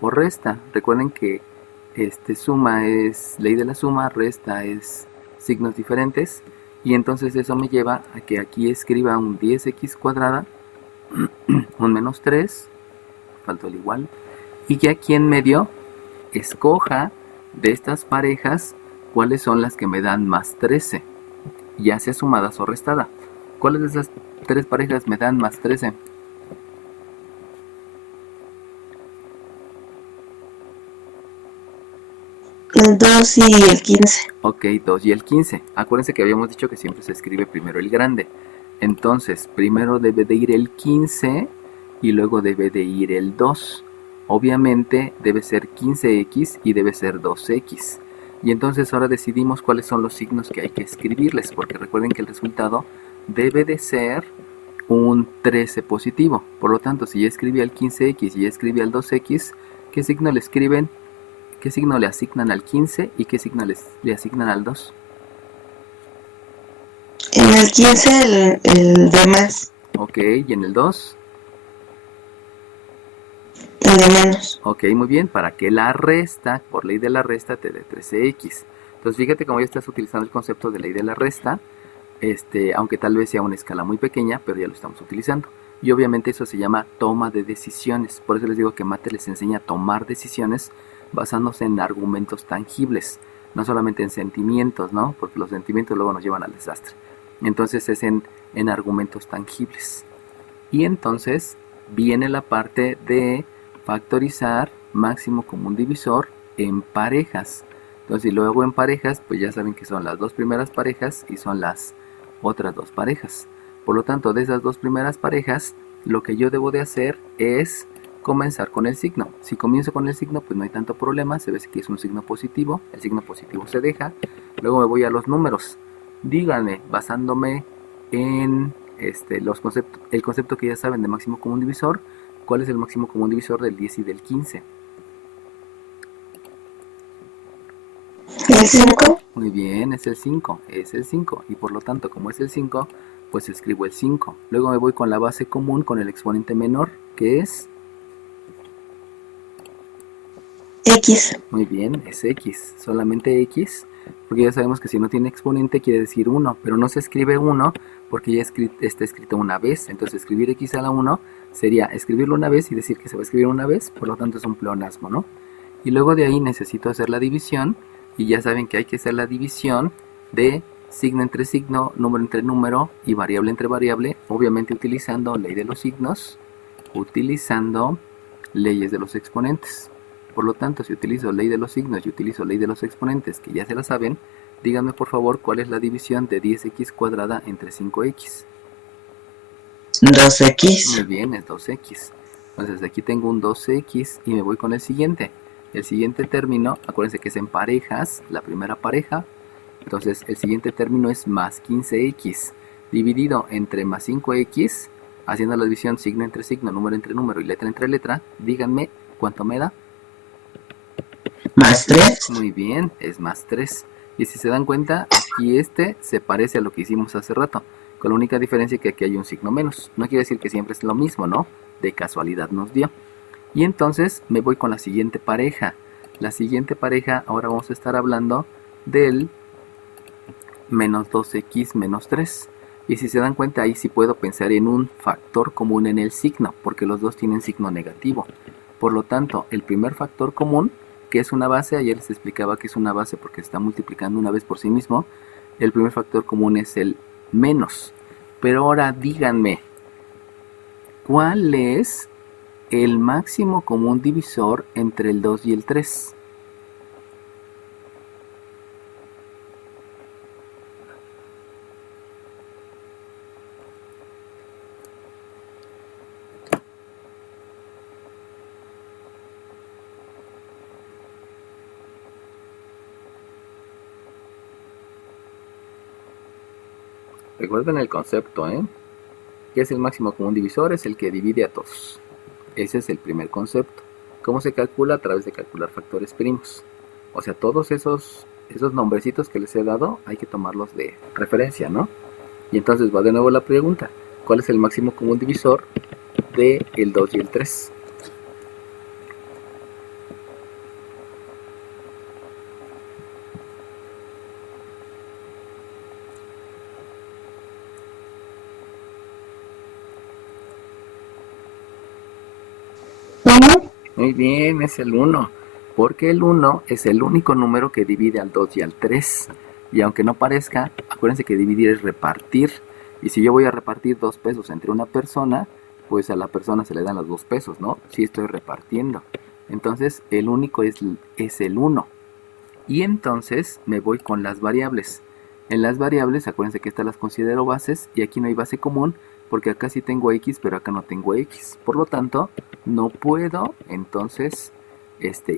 o resta. Recuerden que suma es ley de la suma, resta es signos diferentes, y entonces eso me lleva a que aquí escriba un 10x cuadrada, un menos 3, faltó el igual, y que aquí en medio escoja de estas parejas cuáles son las que me dan más 13, ya sea sumadas o restada. ¿Cuáles de esas tres parejas me dan más 13? El 2 y el 15. Ok, 2 y el 15. Acuérdense que habíamos dicho que siempre se escribe primero el grande. Entonces, primero debe de ir el 15 y luego debe de ir el 2. Obviamente debe ser 15x y debe ser 2x. Y entonces ahora decidimos cuáles son los signos que hay que escribirles, porque recuerden que el resultado debe de ser un 13 positivo. Por lo tanto, si ya escribí al 15x y ya escribí al 2x, ¿qué signo le escriben? ¿Qué signo le asignan al 15 y qué signo le asignan al 2? En el 15 el de más. Ok, ¿y en el 2? El de menos. Ok, muy bien, para que la resta, por ley de la resta, te dé 13x. Entonces fíjate cómo ya estás utilizando el concepto de ley de la resta, aunque tal vez sea una escala muy pequeña, pero ya lo estamos utilizando. Y obviamente eso se llama toma de decisiones. Por eso les digo que Mate les enseña a tomar decisiones basándose en argumentos tangibles, no solamente en sentimientos, ¿no? Porque los sentimientos luego nos llevan al desastre. Entonces es en argumentos tangibles. Y entonces viene la parte de factorizar máximo común divisor en parejas. Entonces si lo hago en parejas, pues ya saben que son las dos primeras parejas y son las otras dos parejas. Por lo tanto, de esas dos primeras parejas, lo que yo debo de hacer es comenzar con el signo. Si comienzo con el signo, pues no hay tanto problema, se ve que es un signo positivo, el signo positivo se deja. Luego me voy a los números. Díganme, basándome en el concepto que ya saben de máximo común divisor, ¿cuál es el máximo común divisor del 10 y del 15? El 5. Muy bien, es el 5, y por lo tanto, como es el 5, pues escribo el 5. Luego me voy con la base común con el exponente menor, que es... X. Muy bien, es x, solamente x, porque ya sabemos que si no tiene exponente quiere decir 1, pero no se escribe 1 porque ya está escrito una vez. Entonces escribir x a la 1 sería escribirlo una vez y decir que se va a escribir una vez, por lo tanto es un pleonasmo, ¿no? Y luego de ahí necesito hacer la división, y ya saben que hay que hacer la división de signo entre signo, número entre número y variable entre variable, obviamente utilizando ley de los signos, utilizando leyes de los exponentes. Por lo tanto, si utilizo ley de los signos y utilizo ley de los exponentes, que ya se la saben, díganme por favor cuál es la división de 10x cuadrada entre 5x. 2x. Muy bien, es 2x. Entonces aquí tengo un 2x y me voy con el siguiente. El siguiente término, acuérdense que es en parejas, la primera pareja. Entonces el siguiente término es más 15x dividido entre más 5x, haciendo la división signo entre signo, número entre número y letra entre letra. Díganme cuánto me da. Más 3. Muy bien, es más 3. Y si se dan cuenta, aquí este se parece a lo que hicimos hace rato, con la única diferencia que aquí hay un signo menos. No quiere decir que siempre es lo mismo, ¿no? De casualidad nos dio. Y entonces me voy con la siguiente pareja. La siguiente pareja, ahora vamos a estar hablando del menos 2x menos 3. Y si se dan cuenta, ahí sí puedo pensar en un factor común en el signo, porque los dos tienen signo negativo. Por lo tanto, el primer factor común, que es una base, ayer les explicaba que es una base porque se está multiplicando una vez por sí mismo, el primer factor común es el menos. Pero ahora díganme, ¿cuál es el máximo común divisor entre el 2 y el 3? Recuerden el concepto, ¿Qué es el máximo común divisor? Es el que divide a todos. Ese es el primer concepto. ¿Cómo se calcula? A través de calcular factores primos. O sea, todos esos nombrecitos que les he dado hay que tomarlos de referencia, ¿no? Y entonces va de nuevo la pregunta. ¿Cuál es el máximo común divisor de el 2 y el 3? Muy bien, es el 1, porque el 1 es el único número que divide al 2 y al 3. Y aunque no parezca, acuérdense que dividir es repartir. Y si yo voy a repartir 2 pesos entre una persona, pues a la persona se le dan los 2 pesos, ¿no? Si estoy repartiendo. Entonces, el único es el 1. Y entonces me voy con las variables. En las variables, acuérdense que estas las considero bases y aquí no hay base común porque acá sí tengo x, pero acá no tengo x. Por lo tanto, no puedo entonces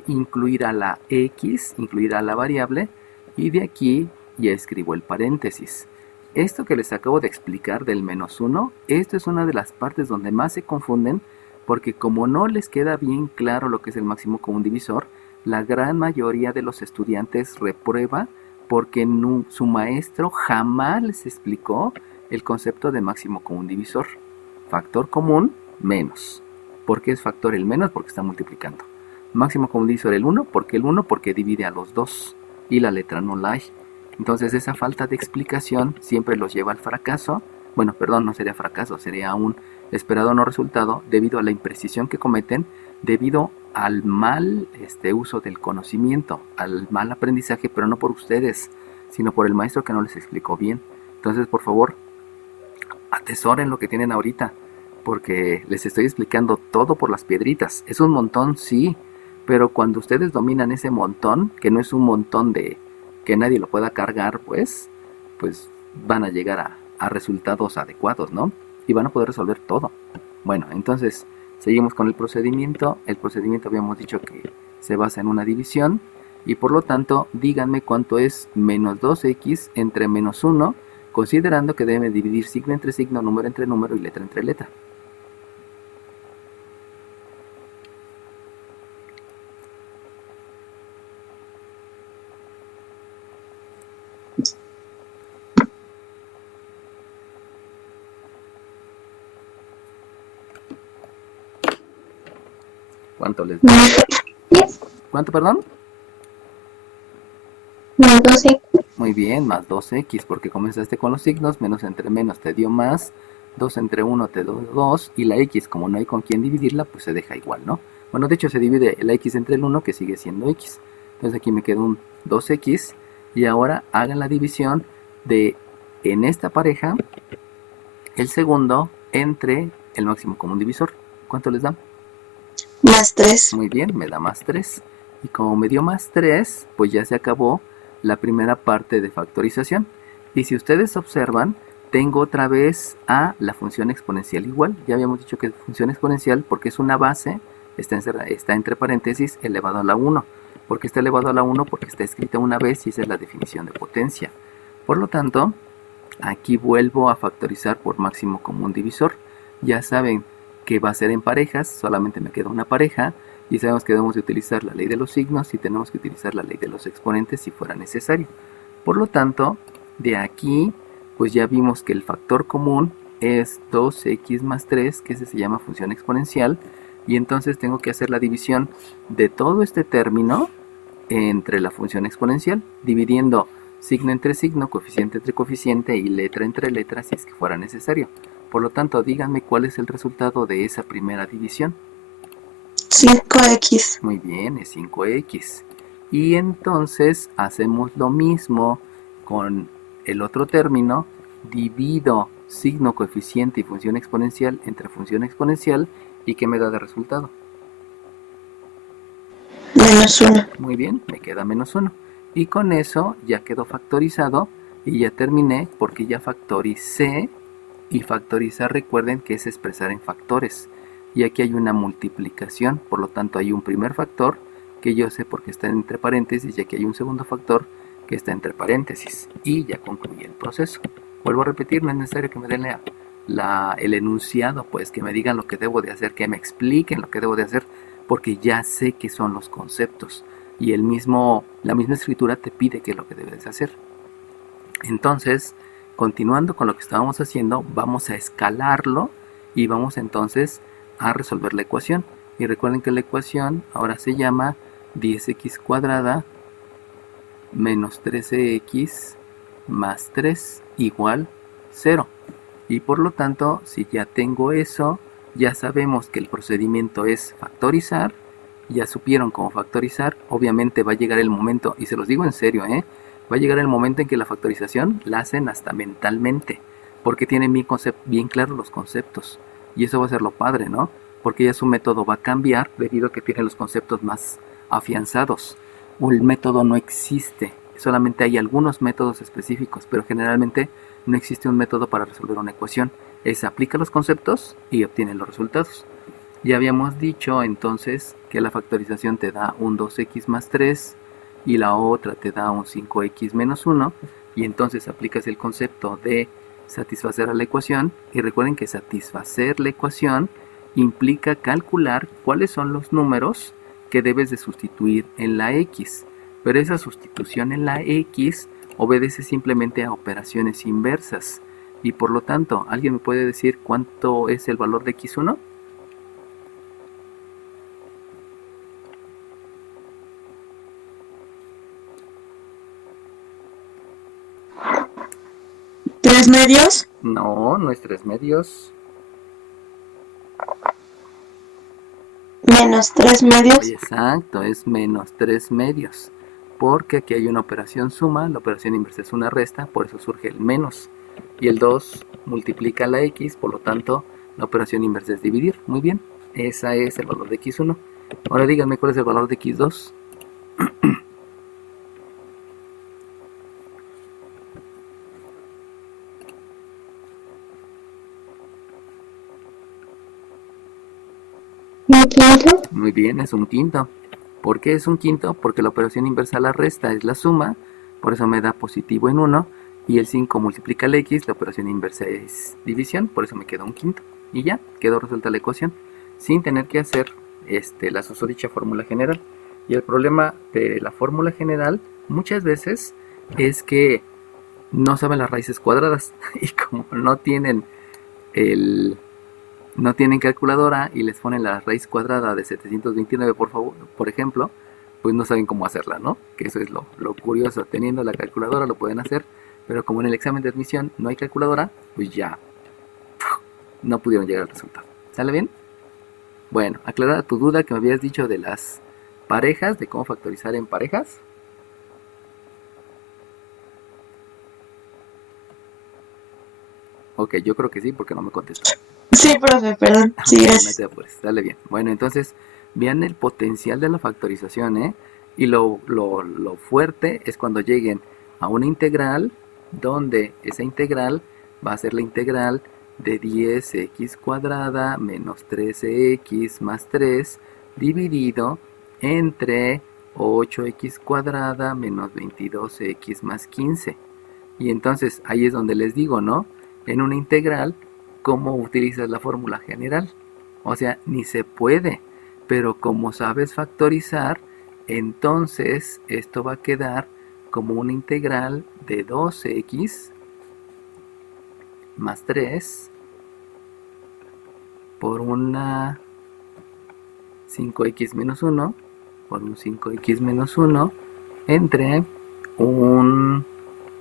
incluir a la x, incluir a la variable, y de aquí ya escribo el paréntesis. Esto que les acabo de explicar del menos 1, esto es una de las partes donde más se confunden, porque como no les queda bien claro lo que es el máximo común divisor, la gran mayoría de los estudiantes reprueba porque su maestro jamás les explicó el concepto de máximo común divisor. Factor común, menos. ¿Por qué es factor el menos? Porque está multiplicando. Máximo común divisor el 1, porque el 1 porque divide a los dos y la letra no la hay. Entonces esa falta de explicación siempre los lleva al fracaso. Bueno, perdón, no sería fracaso, sería un esperado no resultado debido a la imprecisión que cometen, debido al mal uso del conocimiento, al mal aprendizaje, pero no por ustedes, sino por el maestro que no les explicó bien. Entonces, por favor, atesoren lo que tienen ahorita, porque les estoy explicando todo por las piedritas. Es un montón, sí, pero cuando ustedes dominan ese montón, que no es un montón de que nadie lo pueda cargar, pues van a llegar a resultados adecuados, ¿no? Y van a poder resolver todo. Bueno, entonces seguimos con el procedimiento. El procedimiento habíamos dicho que se basa en una división y por lo tanto díganme cuánto es menos 2x entre menos 1, considerando que debe dividir signo entre signo, número entre número y letra entre letra. ¿Cuánto les da? ¿Cuánto, perdón? Más 12. Muy bien, más 2x, porque comenzaste con los signos, menos entre menos te dio más, 2 entre 1 te dio 2, y la x, como no hay con quién dividirla, pues se deja igual, ¿no? Bueno, de hecho se divide la x entre el 1, que sigue siendo x. Entonces aquí me queda un 2x, y ahora hagan la división de, en esta pareja, el segundo entre el máximo común divisor. ¿Cuánto les da? Más 3. Muy bien, me da más 3. Y como me dio más 3, pues ya se acabó la primera parte de factorización. Y si ustedes observan, tengo otra vez a la función exponencial igual. Ya habíamos dicho que es función exponencial porque es una base, está entre paréntesis, elevado a la 1. ¿Por qué está elevado a la 1? Porque está escrita una vez y esa es la definición de potencia. Por lo tanto, aquí vuelvo a factorizar por máximo común divisor. Ya saben que va a ser en parejas, solamente me queda una pareja. Y sabemos que debemos de utilizar la ley de los signos y tenemos que utilizar la ley de los exponentes si fuera necesario. Por lo tanto, de aquí, pues ya vimos que el factor común es 2x más 3, que ese se llama función exponencial. Y entonces tengo que hacer la división de todo este término entre la función exponencial, dividiendo signo entre signo, coeficiente entre coeficiente y letra entre letra si es que fuera necesario. Por lo tanto, díganme cuál es el resultado de esa primera división. 5x. Muy bien, es 5x. Y entonces hacemos lo mismo con el otro término. Divido signo, coeficiente y función exponencial entre función exponencial. ¿Y qué me da de resultado? Menos 1. Muy bien, me queda menos 1. Y con eso ya quedó factorizado y ya terminé porque ya factoricé. Y factorizar, recuerden que es expresar en factores. Y aquí hay una multiplicación, por lo tanto hay un primer factor que yo sé porque está entre paréntesis y aquí hay un segundo factor que está entre paréntesis. Y ya concluye el proceso. Vuelvo a repetir, no es necesario que me den el enunciado, pues que me digan lo que debo de hacer, que me expliquen lo que debo de hacer, porque ya sé qué son los conceptos. Y la misma escritura te pide qué es lo que debes hacer. Entonces, continuando con lo que estábamos haciendo, vamos a escalarlo y vamos entonces a resolver la ecuación. Y recuerden que la ecuación ahora se llama 10x cuadrada menos 13x más 3 igual 0. Y por lo tanto, si ya tengo eso, ya sabemos que el procedimiento es factorizar. Ya supieron cómo factorizar. Obviamente va a llegar el momento, y se los digo en serio, va a llegar el momento en que la factorización la hacen hasta mentalmente, porque tienen bien claros los conceptos. Y eso va a ser lo padre, ¿no? Porque ya su método va a cambiar debido a que tiene los conceptos más afianzados. El método no existe, solamente hay algunos métodos específicos, pero generalmente no existe un método para resolver una ecuación. Aplica los conceptos y obtiene los resultados. Ya habíamos dicho entonces que la factorización te da un 2x más 3 y la otra te da un 5x menos 1, y entonces aplicas el concepto de satisfacer a la ecuación. Y recuerden que satisfacer la ecuación implica calcular cuáles son los números que debes de sustituir en la x, pero esa sustitución en la x obedece simplemente a operaciones inversas. Y por lo tanto, ¿alguien me puede decir cuánto es el valor de x1? ¿3 medios? No, no es 3 medios. Menos 3 medios. Exacto, es menos 3 medios. Porque aquí hay una operación suma, la operación inversa es una resta, por eso surge el menos. Y el 2 multiplica la x, por lo tanto, la operación inversa es dividir. Muy bien, ese es el valor de x1. Ahora díganme cuál es el valor de x2. ¿Un quinto? Muy bien, es un quinto. ¿Por qué es un quinto? Porque la operación inversa a la resta es la suma, por eso me da positivo en 1, y el 5 multiplica la x, la operación inversa es división, por eso me queda un quinto. Y ya, quedó resuelta la ecuación, sin tener que hacer la susodicha fórmula general. Y el problema de la fórmula general muchas veces es que no saben las raíces cuadradas, y como no tienen calculadora y les ponen la raíz cuadrada de 729, por ejemplo, pues no saben cómo hacerla, ¿no? Que eso es lo curioso. Teniendo la calculadora lo pueden hacer, pero como en el examen de admisión no hay calculadora, pues ya no pudieron llegar al resultado. ¿Sale bien? Bueno, aclarada tu duda que me habías dicho de las parejas, de cómo factorizar en parejas. Ok, yo creo que sí, porque no me contestó. Sí, profe, perdón. Sí, Ok, no gracias. te apures, dale bien. Bueno, entonces, vean el potencial de la factorización, ¿eh? Y lo fuerte es cuando lleguen a una integral, donde esa integral va a ser la integral de 10x cuadrada menos 13x más 3 dividido entre 8x cuadrada menos 22x más 15. Y entonces ahí es donde les digo, ¿no? En una integral, ¿cómo utilizas la fórmula general? O sea, ni se puede. Pero como sabes factorizar, entonces esto va a quedar como una integral de 2x más 3 por una 5x menos 1 por un 5x menos 1 entre un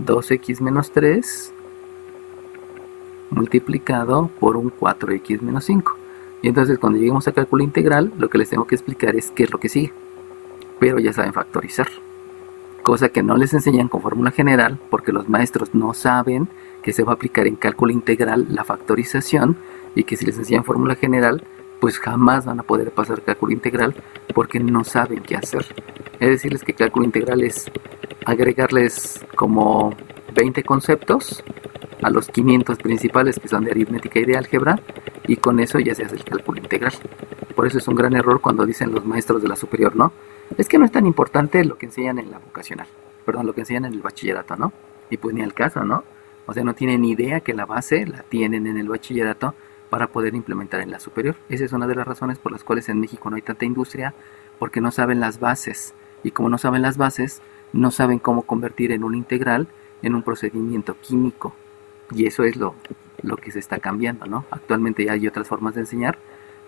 2x menos 3 multiplicado por un 4x menos 5. Y entonces cuando lleguemos a cálculo integral, lo que les tengo que explicar es qué es lo que sigue. Pero ya saben factorizar. Cosa que no les enseñan con fórmula general, porque los maestros no saben que se va a aplicar en cálculo integral la factorización, y que si les enseñan fórmula general, pues jamás van a poder pasar cálculo integral porque no saben qué hacer. Es decirles que cálculo integral es agregarles como 20 conceptos a los 500 principales que son de aritmética y de álgebra, y con eso ya se hace el cálculo integral. Por eso es un gran error cuando dicen los maestros de la superior, ¿no? Es que no es tan importante lo que enseñan en la vocacional, perdón, lo que enseñan en el bachillerato, ¿no? Y pues ni al caso, ¿no? O sea, no tienen ni idea que la base la tienen en el bachillerato para poder implementar en la superior. Esa es una de las razones por las cuales en México no hay tanta industria, porque no saben las bases. Y como no saben las bases, no saben cómo convertir en un integral en un procedimiento químico. Y eso es lo que se está cambiando, ¿no? Actualmente ya hay otras formas de enseñar.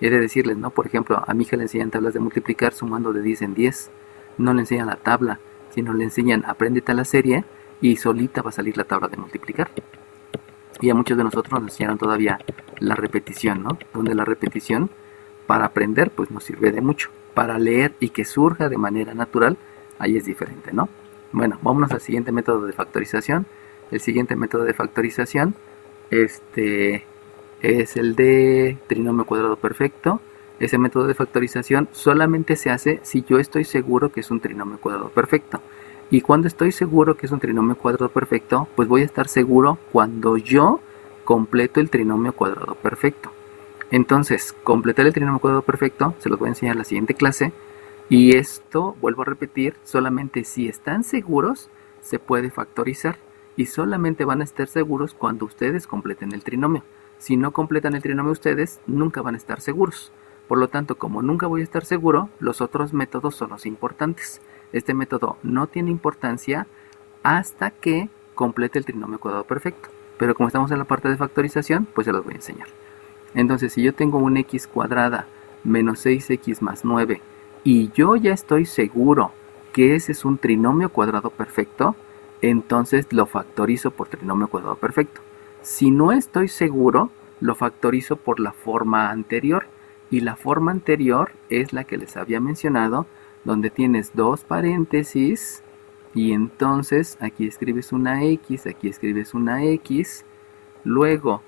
He de decirles, ¿no? Por ejemplo, a mi hija le enseñan tablas de multiplicar sumando de 10 en 10. No le enseñan la tabla, sino le enseñan apréndete a la serie y solita va a salir la tabla de multiplicar. Y a muchos de nosotros nos enseñaron todavía la repetición, ¿no? Donde la repetición para aprender pues nos sirve de mucho. Para leer y que surja de manera natural, ahí es diferente, ¿no? Bueno, vámonos al siguiente método de factorización. El siguiente método de factorización es el de trinomio cuadrado perfecto. Ese método de factorización solamente se hace si yo estoy seguro que es un trinomio cuadrado perfecto. Y cuando estoy seguro que es un trinomio cuadrado perfecto, pues voy a estar seguro cuando yo completo el trinomio cuadrado perfecto. Entonces, completar el trinomio cuadrado perfecto se los voy a enseñar en la siguiente clase. Y esto, vuelvo a repetir, solamente si están seguros se puede factorizar. Y solamente van a estar seguros cuando ustedes completen el trinomio. Si no completan el trinomio ustedes, nunca van a estar seguros. Por lo tanto, como nunca voy a estar seguro, los otros métodos son los importantes. Este método no tiene importancia hasta que complete el trinomio cuadrado perfecto. Pero como estamos en la parte de factorización, pues se los voy a enseñar. Entonces, si yo tengo un x cuadrada menos 6x más 9 y yo ya estoy seguro que ese es un trinomio cuadrado perfecto, entonces lo factorizo por trinomio cuadrado perfecto. Si no estoy seguro, lo factorizo por la forma anterior. Y la forma anterior es la que les había mencionado, donde tienes dos paréntesis y entonces aquí escribes una x, aquí escribes una x, luego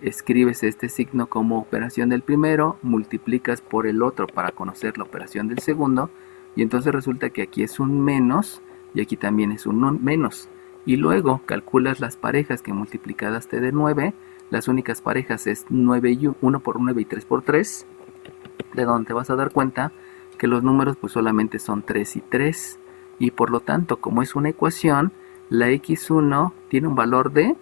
escribes este signo como operación del primero, multiplicas por el otro para conocer la operación del segundo, y entonces resulta que aquí es un menos y aquí también es un menos. Y luego calculas las parejas que multiplicadas te dé 9. Las únicas parejas es 9 y 1 por 9 y 3 por 3, de donde te vas a dar cuenta que los números pues solamente son 3 y 3. Y por lo tanto, como es una ecuación, la x1 tiene un valor de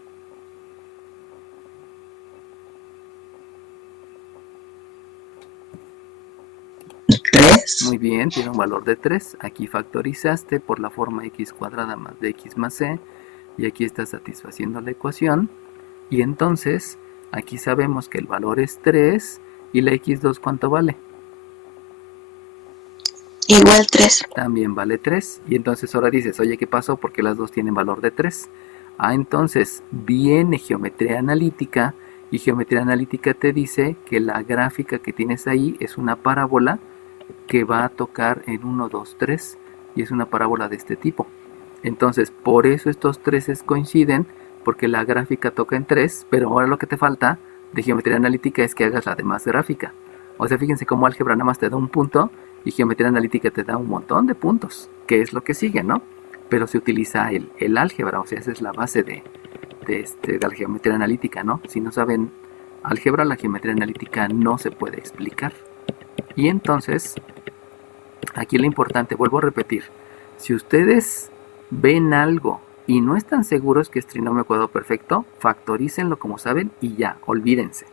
3. muy bien, tiene un valor de 3. Aquí factorizaste por la forma x cuadrada más de x más c. Y aquí está satisfaciendo la ecuación. Y entonces, aquí sabemos que el valor es 3. ¿Y la x2 cuánto vale? Igual 3. También vale 3. Y entonces ahora dices, oye, ¿qué pasó? Porque las dos tienen valor de 3. Entonces viene geometría analítica. Y geometría analítica te dice que la gráfica que tienes ahí es una parábola que va a tocar en 1, 2, 3 y es una parábola de este tipo. Entonces, por eso estos treses coinciden, porque la gráfica toca en 3, pero ahora lo que te falta de geometría analítica es que hagas la demás gráfica. O sea, fíjense cómo álgebra nada más te da un punto y geometría analítica te da un montón de puntos, que es lo que sigue, ¿no? Pero se utiliza el álgebra, o sea, esa es la base de la geometría analítica, ¿no? Si no saben álgebra, la geometría analítica no se puede explicar. Y entonces, aquí lo importante, vuelvo a repetir, si ustedes ven algo y no están seguros que es trinomio cuadrado perfecto, factorícenlo como saben y ya, olvídense.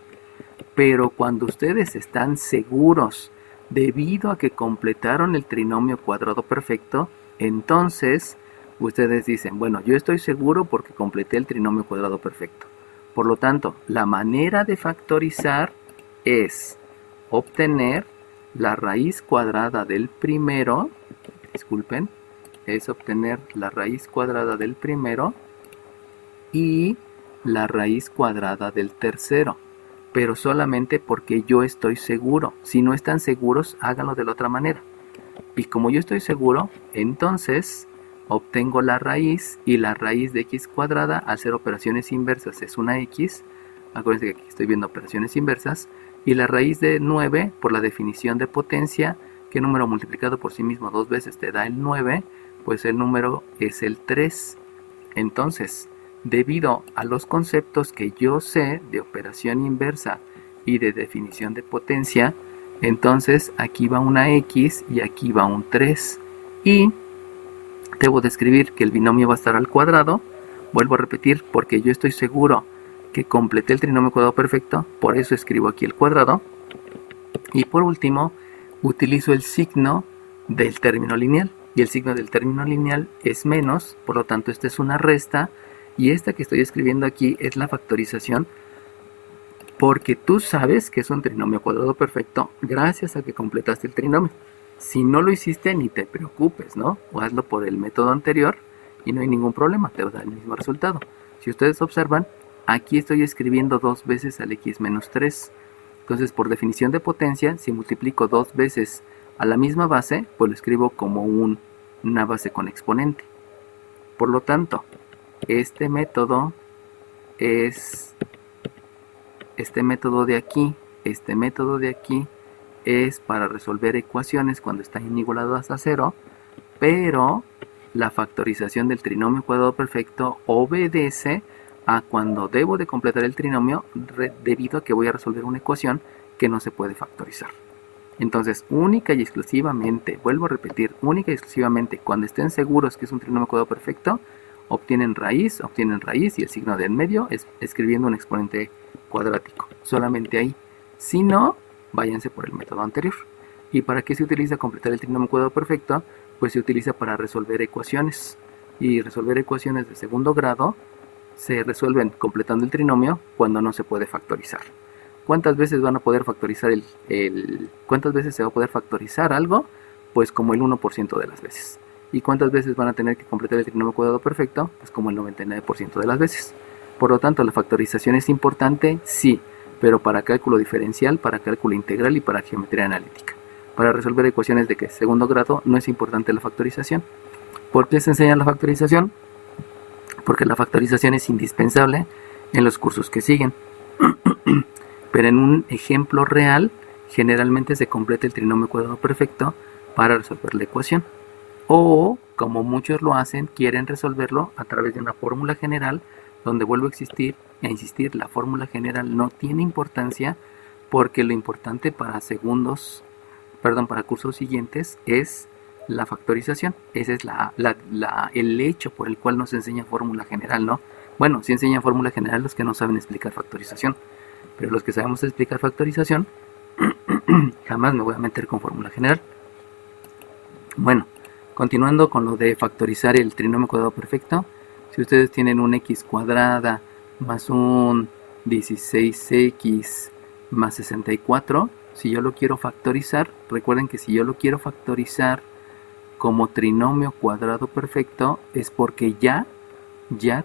Pero cuando ustedes están seguros debido a que completaron el trinomio cuadrado perfecto, entonces ustedes dicen, bueno, yo estoy seguro porque completé el trinomio cuadrado perfecto. Por lo tanto, la manera de factorizar es obtener la raíz cuadrada del primero, disculpen, es obtener la raíz cuadrada del primero y la raíz cuadrada del tercero, pero solamente porque yo estoy seguro. Si no están seguros, háganlo de la otra manera. Y como yo estoy seguro, entonces obtengo la raíz, y la raíz de x cuadrada, al ser operaciones inversas, es una x. Acuérdense que aquí estoy viendo operaciones inversas. Y la raíz de 9, por la definición de potencia, que número multiplicado por sí mismo 2 veces te da el 9, pues el número es el 3. Entonces, debido a los conceptos que yo sé de operación inversa y de definición de potencia, entonces aquí va una x y aquí va un 3. Y debo describir que el binomio va a estar al cuadrado. Vuelvo a repetir, porque yo estoy seguro que completé el trinomio cuadrado perfecto, por eso escribo aquí el cuadrado. Y por último, utilizo el signo del término lineal. Y el signo del término lineal es menos, por lo tanto esta es una resta. Y esta que estoy escribiendo aquí es la factorización, porque tú sabes que es un trinomio cuadrado perfecto gracias a que completaste el trinomio. Si no lo hiciste, ni te preocupes, ¿no? O hazlo por el método anterior y no hay ningún problema, te va a dar el mismo resultado. Si ustedes observan, aquí estoy escribiendo 2 veces al x menos 3. Entonces, por definición de potencia, si multiplico 2 veces a la misma base, pues lo escribo como una base con exponente. Por lo tanto, este método de aquí es para resolver ecuaciones cuando están igualadas a 0, pero la factorización del trinomio cuadrado perfecto obedece a cuando debo de completar el trinomio debido a que voy a resolver una ecuación que no se puede factorizar. Entonces, única y exclusivamente, vuelvo a repetir, única y exclusivamente cuando estén seguros que es un trinomio cuadrado perfecto, obtienen raíz y el signo de en medio es escribiendo un exponente cuadrático. Solamente ahí. Si no, váyanse por el método anterior. ¿Y para qué se utiliza completar el trinomio cuadrado perfecto? Pues se utiliza para resolver ecuaciones. Y resolver ecuaciones de segundo grado se resuelven completando el trinomio cuando no se puede factorizar. ¿Cuántas veces van a poder factorizar cuántas veces se va a poder factorizar algo? Pues como el 1% de las veces. ¿Y cuántas veces van a tener que completar el trinomio cuadrado perfecto? Pues como el 99% de las veces. Por lo tanto, la factorización es importante, sí, pero para cálculo diferencial, para cálculo integral y para geometría analítica. Para resolver ecuaciones de segundo grado no es importante la factorización. ¿Por qué se enseña la factorización? Porque la factorización es indispensable en los cursos que siguen. Pero en un ejemplo real, generalmente se completa el trinomio cuadrado perfecto para resolver la ecuación. O, como muchos lo hacen, quieren resolverlo a través de una fórmula general, donde vuelvo a insistir, la fórmula general no tiene importancia, porque lo importante para cursos siguientes es la factorización. Ese es el hecho por el cual nos enseña fórmula general, ¿no? Bueno, sí enseña fórmula general los que no saben explicar factorización, pero los que sabemos explicar factorización, jamás me voy a meter con fórmula general. Bueno, continuando con lo de factorizar el trinomio cuadrado perfecto, si ustedes tienen un x cuadrada más un 16x más 64, si yo lo quiero factorizar, recuerden que si yo lo quiero factorizar como trinomio cuadrado perfecto, es porque ya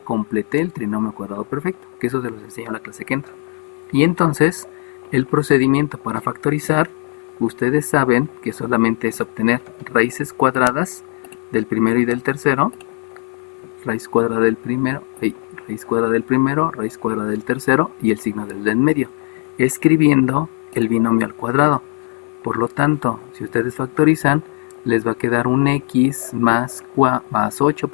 completé el trinomio cuadrado perfecto, que eso se los enseño en la clase que entra. Y entonces, el procedimiento para factorizar, ustedes saben que solamente es obtener raíces cuadradas del primero y del tercero, raíz cuadrada del primero, raíz cuadrada del primero, raíz cuadrada del tercero y el signo del en medio, escribiendo el binomio al cuadrado. Por lo tanto, si ustedes factorizan, les va a quedar un x más 8,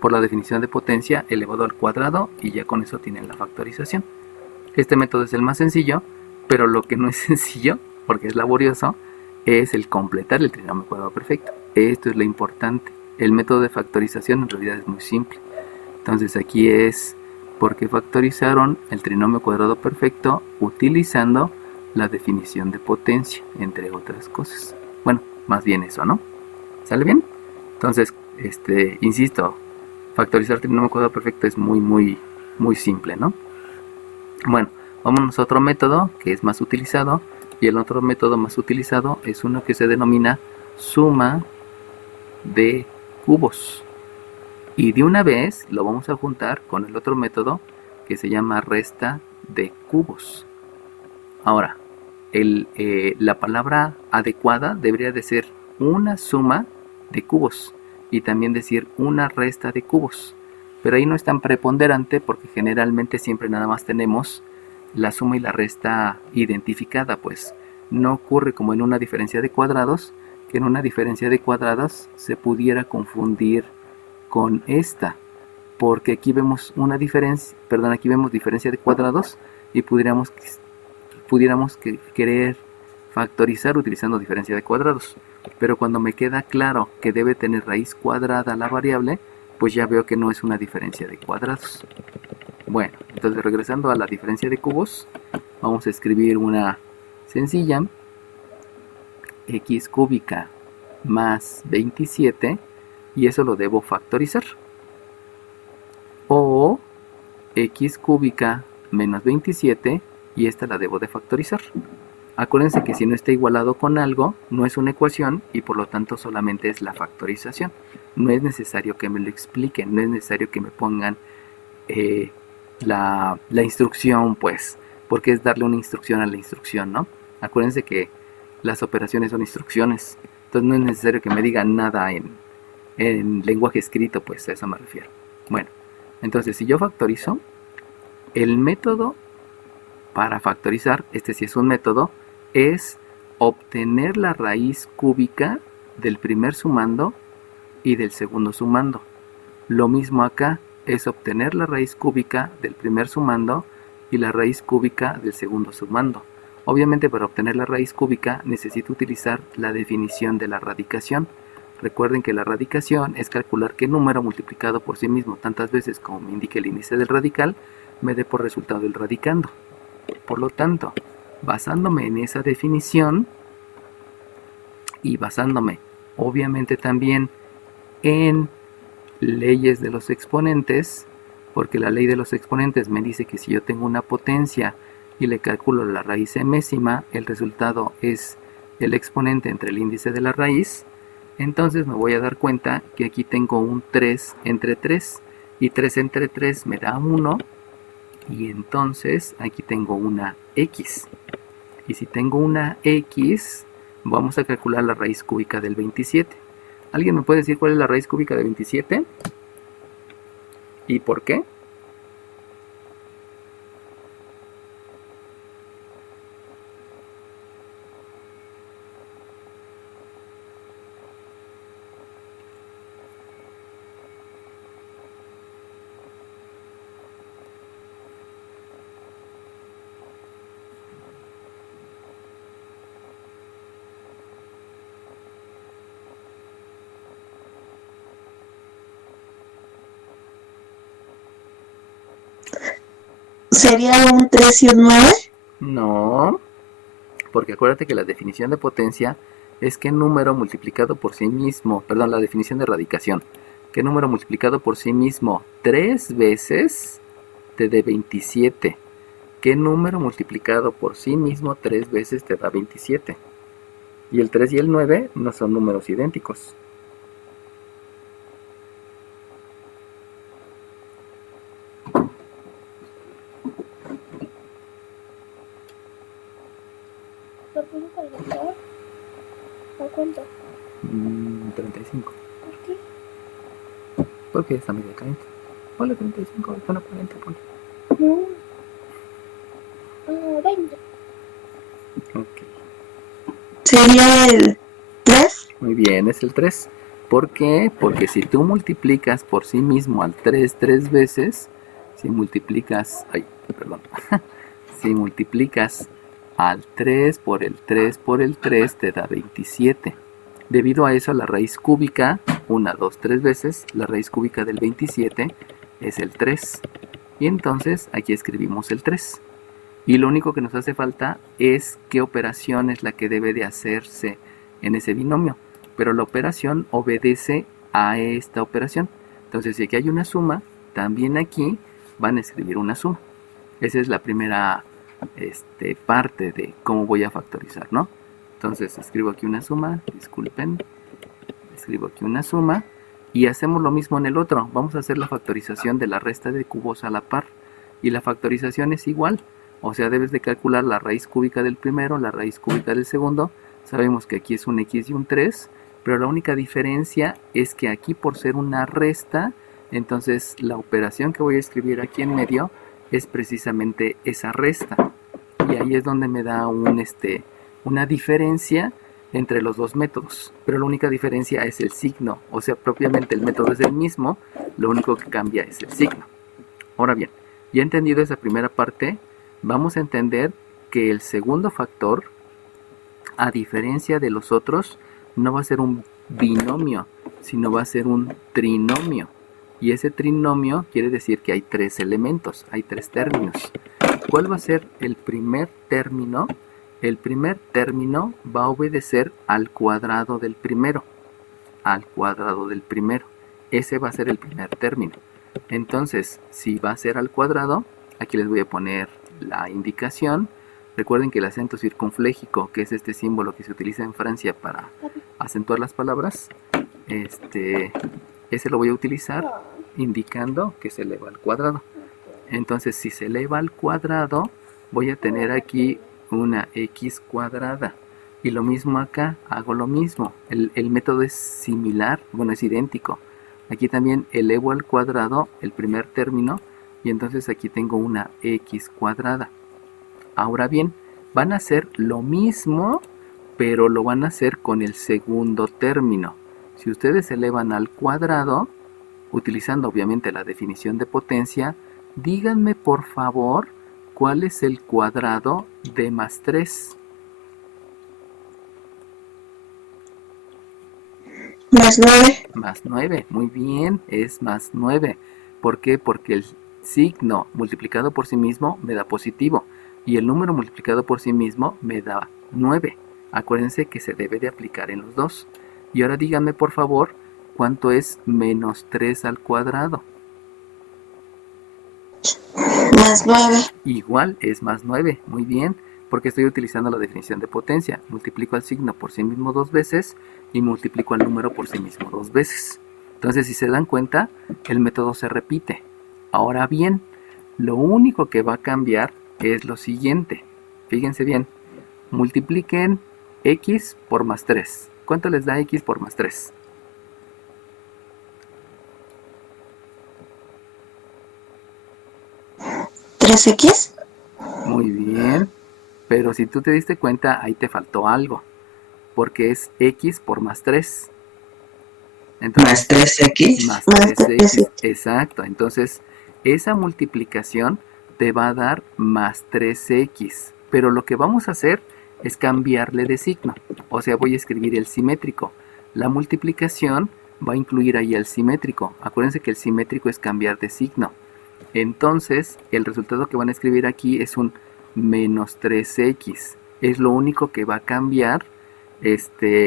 por la definición de potencia elevado al cuadrado, y ya con eso tienen la factorización. Este método es el más sencillo, pero lo que no es sencillo, porque es laborioso, es el completar el trinomio cuadrado perfecto. Esto es lo importante. El método de factorización en realidad es muy simple. Entonces aquí es porque factorizaron el trinomio cuadrado perfecto utilizando la definición de potencia, entre otras cosas. Bueno, más bien eso, ¿no? ¿Sale bien? Entonces, insisto, factorizar trinomio cuadrado perfecto es muy simple, ¿no? Bueno, vámonos a otro método que es más utilizado, y el otro método más utilizado es uno que se denomina suma de cubos. Y de una vez lo vamos a juntar con el otro método que se llama resta de cubos. Ahora, la palabra adecuada debería de ser una suma de cubos y también decir una resta de cubos. Pero ahí no es tan preponderante porque generalmente siempre nada más tenemos la suma y la resta identificada, pues no ocurre como en una diferencia de cuadrados, que en una diferencia de cuadrados se pudiera confundir con esta, porque aquí vemos una diferencia, aquí vemos diferencia de cuadrados y pudiéramos querer factorizar utilizando diferencia de cuadrados. Pero cuando me queda claro que debe tener raíz cuadrada la variable, pues ya veo que no es una diferencia de cuadrados. Bueno, entonces regresando a la diferencia de cubos, vamos a escribir una sencilla: x cúbica más 27, y eso lo debo factorizar. O x cúbica menos 27, y esta la debo de factorizar. Acuérdense que si no está igualado con algo, no es una ecuación y por lo tanto solamente es la factorización. No es necesario que me lo expliquen, no es necesario que me pongan la instrucción, pues, porque es darle una instrucción a la instrucción, ¿no? Acuérdense que las operaciones son instrucciones, entonces no es necesario que me digan nada en lenguaje escrito, pues a eso me refiero. Bueno, entonces si yo factorizo, el método para factorizar, este sí es un método, es obtener la raíz cúbica del primer sumando y del segundo sumando. Lo mismo acá, es obtener la raíz cúbica del primer sumando y la raíz cúbica del segundo sumando. Obviamente para obtener la raíz cúbica necesito utilizar la definición de la radicación. Recuerden que la radicación es calcular qué número multiplicado por sí mismo tantas veces como me indique el índice del radical me dé por resultado el radicando. Por lo tanto, basándome en esa definición y basándome obviamente también en leyes de los exponentes, porque la ley de los exponentes me dice que si yo tengo una potencia y le calculo la raíz enésima, el resultado es el exponente entre el índice de la raíz, entonces me voy a dar cuenta que aquí tengo un 3 entre 3, y 3 entre 3 me da 1, y entonces aquí tengo una x. Y si tengo una x, vamos a calcular la raíz cúbica del 27. ¿Alguien me puede decir cuál es la raíz cúbica de 27? ¿Y por qué? ¿Sería un 3 y un 9? No, porque acuérdate que la definición de potencia es qué número multiplicado por sí mismo, perdón, la definición de radicación, qué número multiplicado por sí mismo 3 veces te dé 27. ¿Qué número multiplicado por sí mismo 3 veces te da 27? Y el 3 y el 9 no son números idénticos. ¿Lo puedo calentar? ¿A cuánto? 35. ¿Por qué? Porque está medio caliente. Ponle 35, pone 40, pone. No. 20. Ok. Sería el 3. Muy bien, es el 3. ¿Por qué? Porque si tú multiplicas por sí mismo al 3 tres veces, si multiplicas, si multiplicas al 3 por el 3 por el 3 te da 27. Debido a eso la raíz cúbica, 1, 2, 3 veces, la raíz cúbica del 27 es el 3. Y entonces aquí escribimos el 3. Y lo único que nos hace falta es qué operación es la que debe de hacerse en ese binomio. Pero la operación obedece a esta operación. Entonces, si aquí hay una suma, también aquí van a escribir una suma. Esa es la primera parte de cómo voy a factorizar, ¿no? Entonces, escribo aquí una suma, disculpen. Escribo aquí una suma y hacemos lo mismo en el otro. Vamos a hacer la factorización de la resta de cubos a la par. Y la factorización es igual. O sea, debes de calcular la raíz cúbica del primero, la raíz cúbica del segundo. Sabemos que aquí es un x y un 3, pero la única diferencia es que aquí, por ser una resta, entonces la operación que voy a escribir aquí en medio es precisamente esa resta. Y ahí es donde me da una diferencia entre los dos métodos. Pero la única diferencia es el signo. O sea, propiamente el método es el mismo, lo único que cambia es el signo. Ahora bien, ya entendido esa primera parte, vamos a entender que el segundo factor, a diferencia de los otros, no va a ser un binomio, sino va a ser un trinomio. Y ese trinomio quiere decir que hay 3 elementos, hay 3 términos. ¿Cuál va a ser el primer término? El primer término va a obedecer al cuadrado del primero. Al cuadrado del primero. Ese va a ser el primer término. Entonces, si va a ser al cuadrado, aquí les voy a poner la indicación. Recuerden que el acento circunfléjico, que es este símbolo que se utiliza en Francia para acentuar las palabras, ese lo voy a utilizar indicando que se eleva al cuadrado. Entonces, si se eleva al cuadrado, voy a tener aquí una x cuadrada. Y lo mismo acá, hago lo mismo. El método es similar, bueno, es idéntico. Aquí también elevo al cuadrado el primer término y entonces aquí tengo una x cuadrada. Ahora bien, van a hacer lo mismo, pero lo van a hacer con el segundo término. Si ustedes elevan al cuadrado, utilizando obviamente la definición de potencia, díganme por favor cuál es el cuadrado de más 3. Más 9. Más 9, muy bien, es más 9. ¿Por qué? Porque el signo multiplicado por sí mismo me da positivo y el número multiplicado por sí mismo me da 9. Acuérdense que se debe de aplicar en los dos. Y ahora díganme por favor cuánto es menos 3 al cuadrado. Más 9. Igual es más 9, muy bien, porque estoy utilizando la definición de potencia. Multiplico al signo por sí mismo 2 veces y multiplico al número por sí mismo 2 veces. Entonces, si se dan cuenta, el método se repite. Ahora bien, lo único que va a cambiar es lo siguiente. Fíjense bien, multipliquen x por más 3. ¿Cuánto les da x por más 3? ¿3x? Muy bien, pero si tú te diste cuenta, ahí te faltó algo, porque es x por más 3. Entonces, Más 3x. más Más 3x, 3x. exacto. Entonces, esa multiplicación te va a dar más 3x. Pero lo que vamos a hacer es cambiarle de signo. O sea, voy a escribir el simétrico. La multiplicación va a incluir ahí el simétrico. Acuérdense que el simétrico es cambiar de signo. Entonces, el resultado que van a escribir aquí es un menos 3x. Es lo único que va a cambiar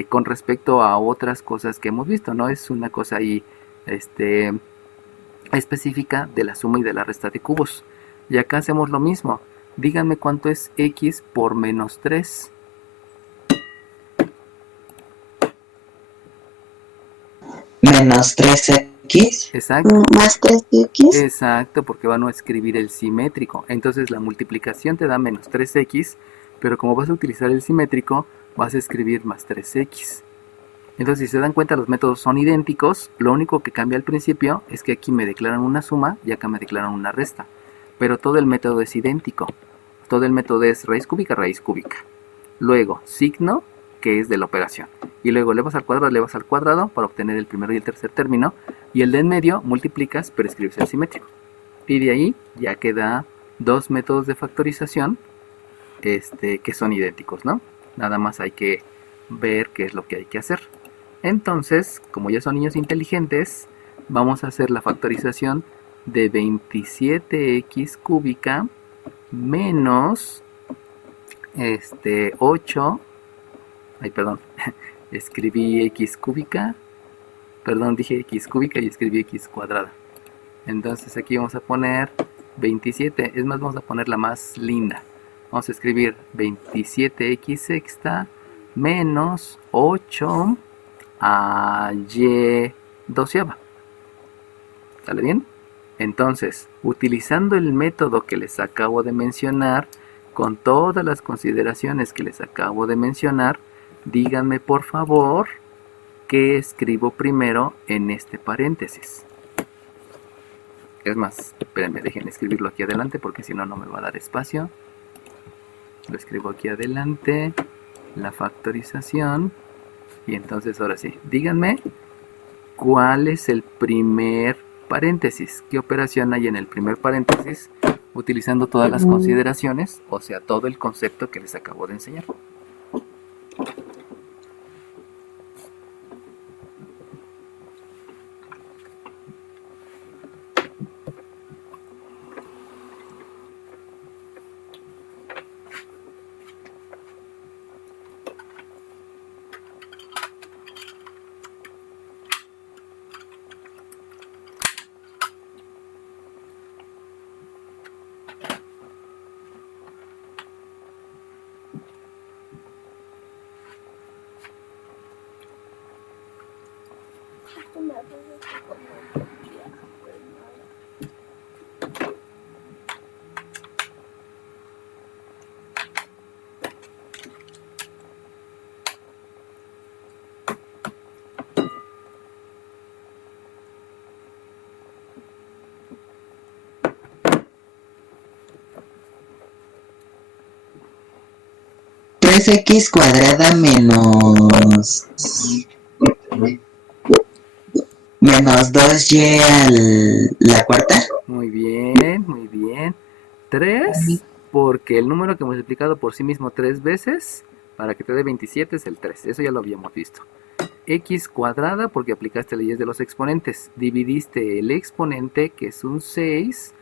con respecto a otras cosas que hemos visto, ¿no? Es una cosa ahí específica de la suma y de la resta de cubos. Y acá hacemos lo mismo. Díganme cuánto es x por menos 3. Menos 3x. Exacto. Más 3x. Exacto, porque van a escribir el simétrico. Entonces la multiplicación te da menos 3x, pero como vas a utilizar el simétrico, vas a escribir más 3x. Entonces, si se dan cuenta, los métodos son idénticos. Lo único que cambia al principio es que aquí me declaran una suma y acá me declaran una resta. Pero todo el método es idéntico. Todo el método es raíz cúbica, raíz cúbica. Luego, signo, que es de la operación. Y luego elevas al cuadrado para obtener el primero y el tercer término. Y el de en medio multiplicas, pero escribes el simétrico. Y de ahí ya queda dos métodos de factorización que son idénticos, ¿no? Nada más hay que ver qué es lo que hay que hacer. Entonces, como ya son niños inteligentes, vamos a hacer la factorización de 27x cúbica menos 8. Ay, perdón. Escribí x cúbica. Perdón, dije x cúbica y escribí x cuadrada. Entonces aquí vamos a poner 27. Es más, vamos a poner la más linda. Vamos a escribir 27x sexta menos 8 a y doceava. ¿Sale bien? Entonces, utilizando el método que les acabo de mencionar, con todas las consideraciones que les acabo de mencionar, díganme por favor qué escribo primero en este paréntesis. Es más, espérenme, déjenme escribirlo aquí adelante porque si no, no me va a dar espacio. Lo escribo aquí adelante, la factorización. Y entonces ahora sí, díganme cuál es el primer paréntesis. ¿Qué operación hay en el primer paréntesis? Utilizando todas las consideraciones, o sea, todo el concepto que les acabo de enseñar. X cuadrada menos 2y a la cuarta. Muy bien, muy bien. 3, porque el número que hemos multiplicado por sí mismo 3 veces, para que te dé 27 es el 3. Eso ya lo habíamos visto. X cuadrada, porque aplicaste leyes de los exponentes. Dividiste el exponente, que es un 6,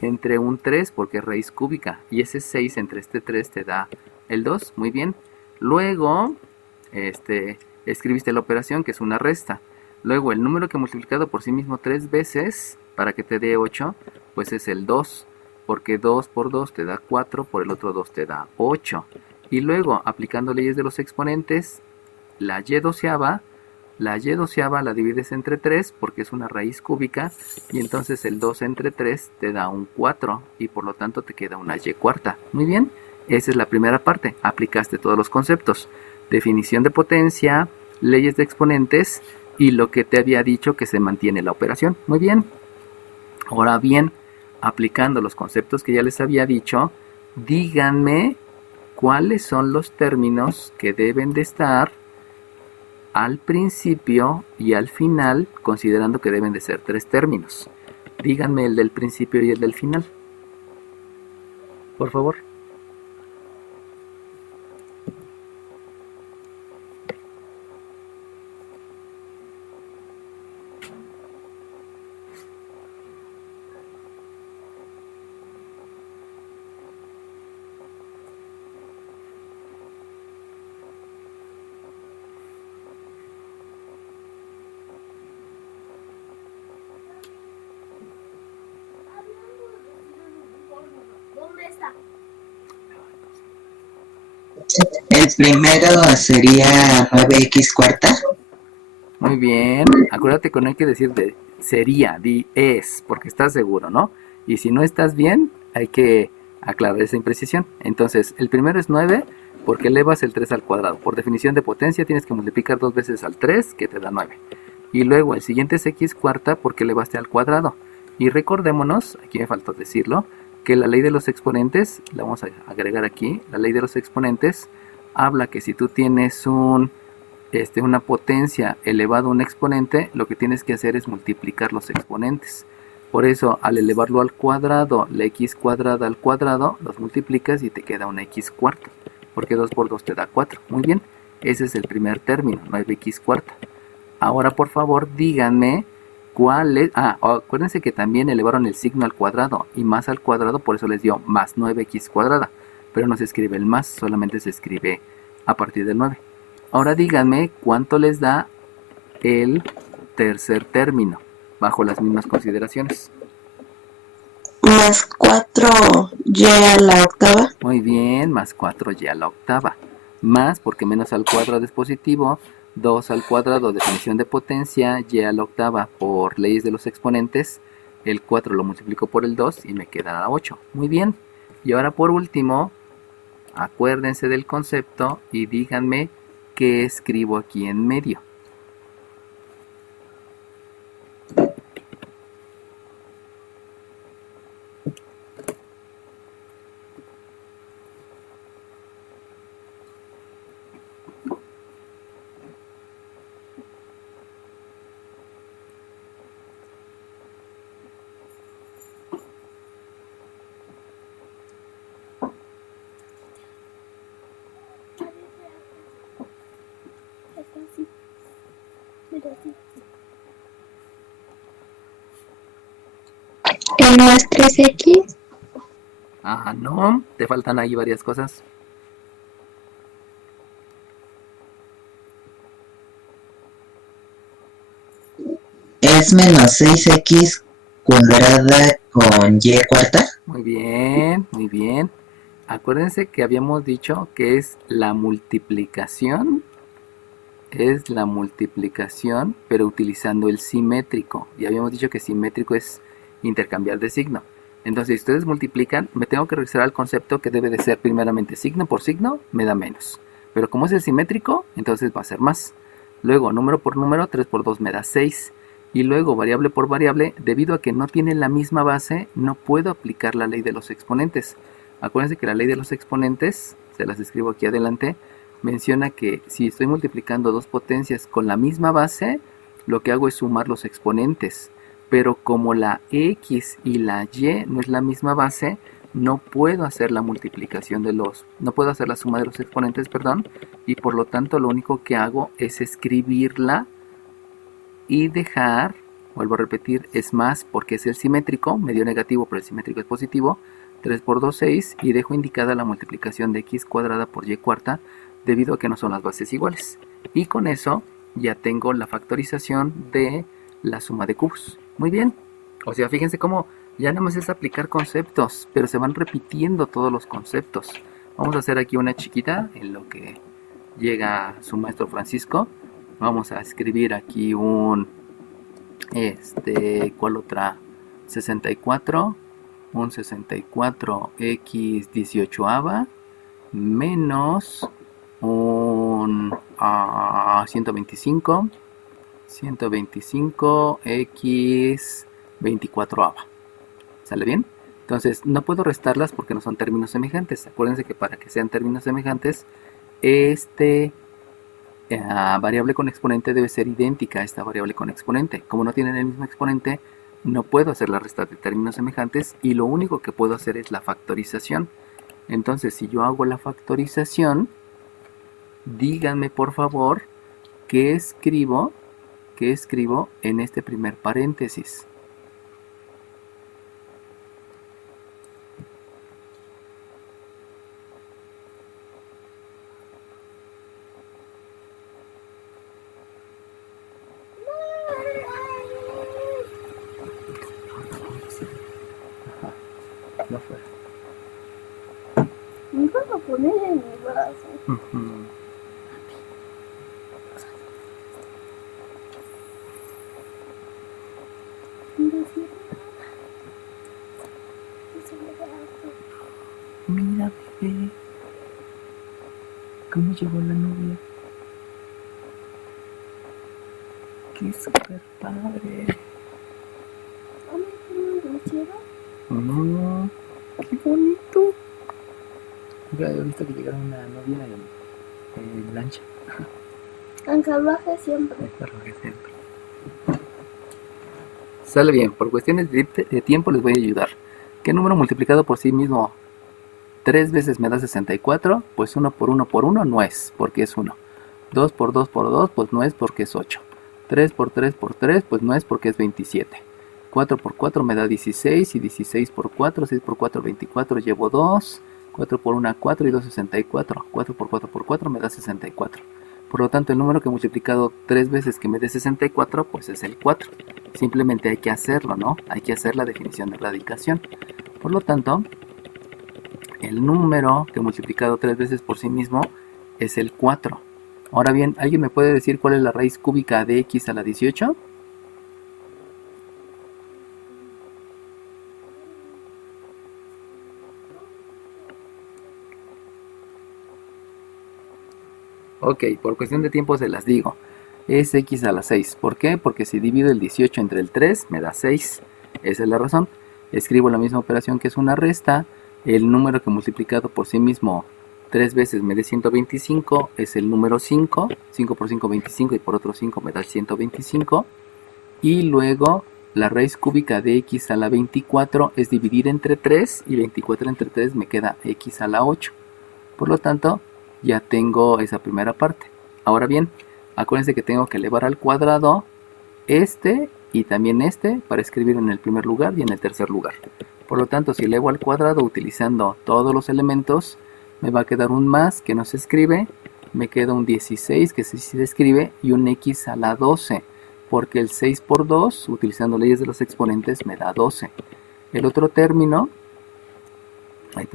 entre un 3, porque es raíz cúbica. Y ese 6 entre este 3 te da el 2. Muy bien. Luego, escribiste la operación, que es una resta. Luego, el número que he multiplicado por sí mismo 3 veces, para que te dé 8, pues es el 2. Porque 2 por 2 te da 4, por el otro 2 te da 8. Y luego, aplicando leyes de los exponentes, la y doceava la divides entre 3 porque es una raíz cúbica y entonces el 2 entre 3 te da un 4 y por lo tanto te queda una y cuarta. Muy bien, esa es la primera parte, aplicaste todos los conceptos, definición de potencia, leyes de exponentes y lo que te había dicho que se mantiene la operación. Muy bien, ahora bien, aplicando los conceptos que ya les había dicho, díganme cuáles son los términos que deben de estar al principio y al final, considerando que deben de ser 3 términos. Díganme el del principio y el del final, por favor. El primero sería 9x cuarta. Muy bien, acuérdate que no hay que decir de sería, di es, porque estás seguro, ¿no? Y si no estás bien, hay que aclarar esa imprecisión. Entonces, el primero es 9, Porque elevas el 3 al cuadrado. Por definición de potencia tienes que multiplicar 2 veces al 3, que te da 9. Y luego el siguiente es x cuarta porque elevaste al cuadrado. Y recordémonos, aquí me faltó decirlo, que la ley de los exponentes, la vamos a agregar aquí, la ley de los exponentes habla que si tú tienes una potencia elevado a un exponente, lo que tienes que hacer es multiplicar los exponentes. Por eso, al elevarlo al cuadrado, la x cuadrada al cuadrado, los multiplicas y te queda una x cuarta. Porque 2 por 2 te da 4. Muy bien, ese es el primer término, 9x cuarta. Ahora, por favor, díganme cuál es... acuérdense que también elevaron el signo al cuadrado y más al cuadrado, por eso les dio más 9x cuadrada. Pero no se escribe el más, solamente se escribe a partir del 9. Ahora díganme cuánto les da el tercer término, bajo las mismas consideraciones. Más 4y a la octava. Muy bien, más 4y a la octava. Más, porque menos al cuadrado es positivo, 2 al cuadrado, definición de potencia, y a la octava por leyes de los exponentes. El 4 lo multiplico por el 2 y me queda 8. Muy bien. Y ahora por último, acuérdense del concepto y díganme qué escribo aquí en medio. Está así. Mira así. El más 3x. No, te faltan ahí varias cosas. Es menos 6x cuadrada con y cuarta. Muy bien, muy bien. Acuérdense que habíamos dicho que es la multiplicación, pero utilizando el simétrico. Y habíamos dicho que simétrico es intercambiar de signo. Entonces, si ustedes multiplican, me tengo que regresar al concepto que debe de ser primeramente signo por signo, me da menos. Pero como es el simétrico, entonces va a ser más. Luego, número por número, 3 por 2 me da 6. Y luego, variable por variable, debido a que no tienen la misma base, no puedo aplicar la ley de los exponentes. Acuérdense que la ley de los exponentes, se las escribo aquí adelante, menciona que si estoy multiplicando dos potencias con la misma base, lo que hago es sumar los exponentes. Pero como la x y la y no es la misma base, no puedo hacer la multiplicación no puedo hacer la suma de los exponentes, perdón, y por lo tanto lo único que hago es escribirla y dejar, vuelvo a repetir, es más porque es el simétrico, medio negativo, pero el simétrico es positivo, 3 por 2, 6, y dejo indicada la multiplicación de x cuadrada por y cuarta, debido a que no son las bases iguales. Y con eso ya tengo la factorización de la suma de cubos. Muy bien. O sea, fíjense cómo ya nada más es aplicar conceptos, pero se van repitiendo todos los conceptos. Vamos a hacer aquí una chiquita en lo que llega su maestro Francisco. Vamos a escribir aquí ¿cuál otra? 64, un 64x 18ava menos un 125 x 24ava. ¿Sale bien? Entonces no puedo restarlas porque no son términos semejantes. Acuérdense que para que sean términos semejantes, variable con exponente debe ser idéntica a esta variable con exponente. Como no tienen el mismo exponente, no puedo hacer la resta de términos semejantes y lo único que puedo hacer es la factorización. Entonces, si yo hago la factorización, díganme por favor qué escribo en este primer paréntesis. No fue. Me iba a poner en mi brazo. Mira, bebé. ¿Cómo llegó la novia? ¡Qué súper padre! ¿A mí no me hicieron? No, qué bonito. Nunca había visto que llegara una novia en lancha. En salvaje siempre. Sale bien, por cuestiones de tiempo les voy a ayudar. ¿Qué número multiplicado por sí mismo 3 veces me da 64? Pues 1 por 1 por 1 no es, porque es 1. 2 por 2 por 2, pues no es, porque es 8. 3 por 3 por 3, pues no es, porque es 27. 4 por 4 me da 16, y 16 por 4, 6 por 4, 24, llevo 2. 4 por 1, 4, y 2, 64. 4 por 4 por 4 me da 64. Por lo tanto, el número que he multiplicado 3 veces que me dé 64, pues es el 4. Simplemente hay que hacerlo, ¿no? Hay que hacer la definición de radicación. Por lo tanto, el número que he multiplicado 3 veces por sí mismo es el 4. Ahora bien, ¿alguien me puede decir cuál es la raíz cúbica de x a la 18? Ok, por cuestión de tiempo se las digo. Es x a la 6. ¿Por qué? Porque si divido el 18 entre el 3, me da 6. Esa es la razón. Escribo la misma operación que es una resta. El número que multiplicado por sí mismo 3 veces me dé 125 es el número 5. 5 por 5, 25, y por otro 5 me da 125. Y luego la raíz cúbica de x a la 24 es dividir entre 3, y 24 entre 3 me queda x a la 8. Por lo tanto, ya tengo esa primera parte. Ahora bien, acuérdense que tengo que elevar al cuadrado este y también este para escribir en el primer lugar y en el tercer lugar. Por lo tanto, si elevo al cuadrado utilizando todos los elementos, me va a quedar un más que no se escribe, me queda un 16 que sí se escribe, y un x a la 12, porque el 6 por 2, utilizando leyes de los exponentes, me da 12. El otro término, el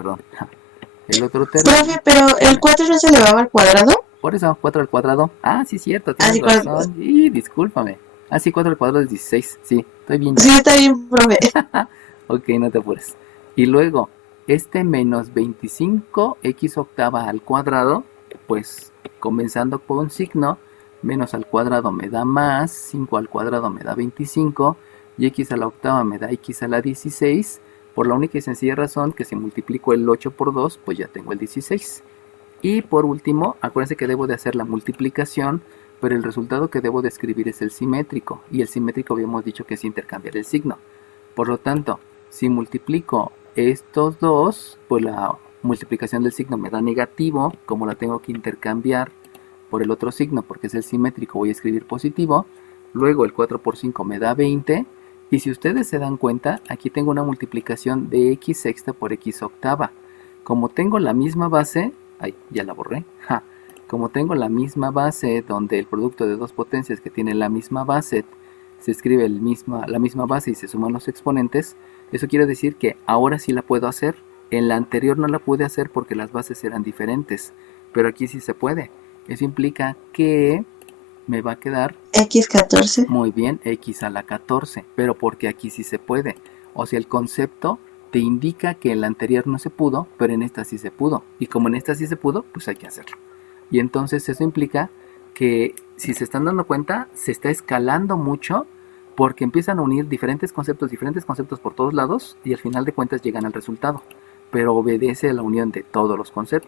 otro término, Profe, pero el 4 no se elevaba al cuadrado. por eso 4 al cuadrado. Ah, sí, cierto, Ah, tienes sí, razón. Y discúlpame. Ah, sí, 4 al cuadrado es 16. Sí, estoy bien. Sí, está bien, profe. Ok, no te apures. Y luego, este menos 25x octava al cuadrado, pues comenzando con un signo, menos al cuadrado me da más, 5 al cuadrado me da 25, y x a la octava me da x a la 16, por la única y sencilla razón que si multiplico el 8 por 2, pues ya tengo el 16. Y por último, acuérdense que debo de hacer la multiplicación, pero el resultado que debo de escribir es el simétrico, y el simétrico habíamos dicho que es intercambiar el signo. Por lo tanto, si multiplico estos dos, pues la multiplicación del signo me da negativo. Como la tengo que intercambiar por el otro signo porque es el simétrico, voy a escribir positivo. Luego el 4 por 5 me da 20. Y si ustedes se dan cuenta, aquí tengo una multiplicación de x sexta por x octava. Como tengo la misma base, ya la borré. Como tengo la misma base donde el producto de dos potencias que tienen la misma base se escribe la misma base y se suman los exponentes, eso quiere decir que ahora sí la puedo hacer. En la anterior no la pude hacer porque las bases eran diferentes, pero aquí sí se puede. Eso implica que me va a quedar X14. muy bien x a la 14, pero porque aquí sí se puede. O sea, el concepto te indica que en la anterior no se pudo, pero en esta sí se pudo. Y como en esta sí se pudo, pues hay que hacerlo. Y entonces eso implica que, si se están dando cuenta, se está escalando mucho porque empiezan a unir diferentes conceptos por todos lados, y al final de cuentas llegan al resultado. Pero obedece a la unión de todos los conceptos.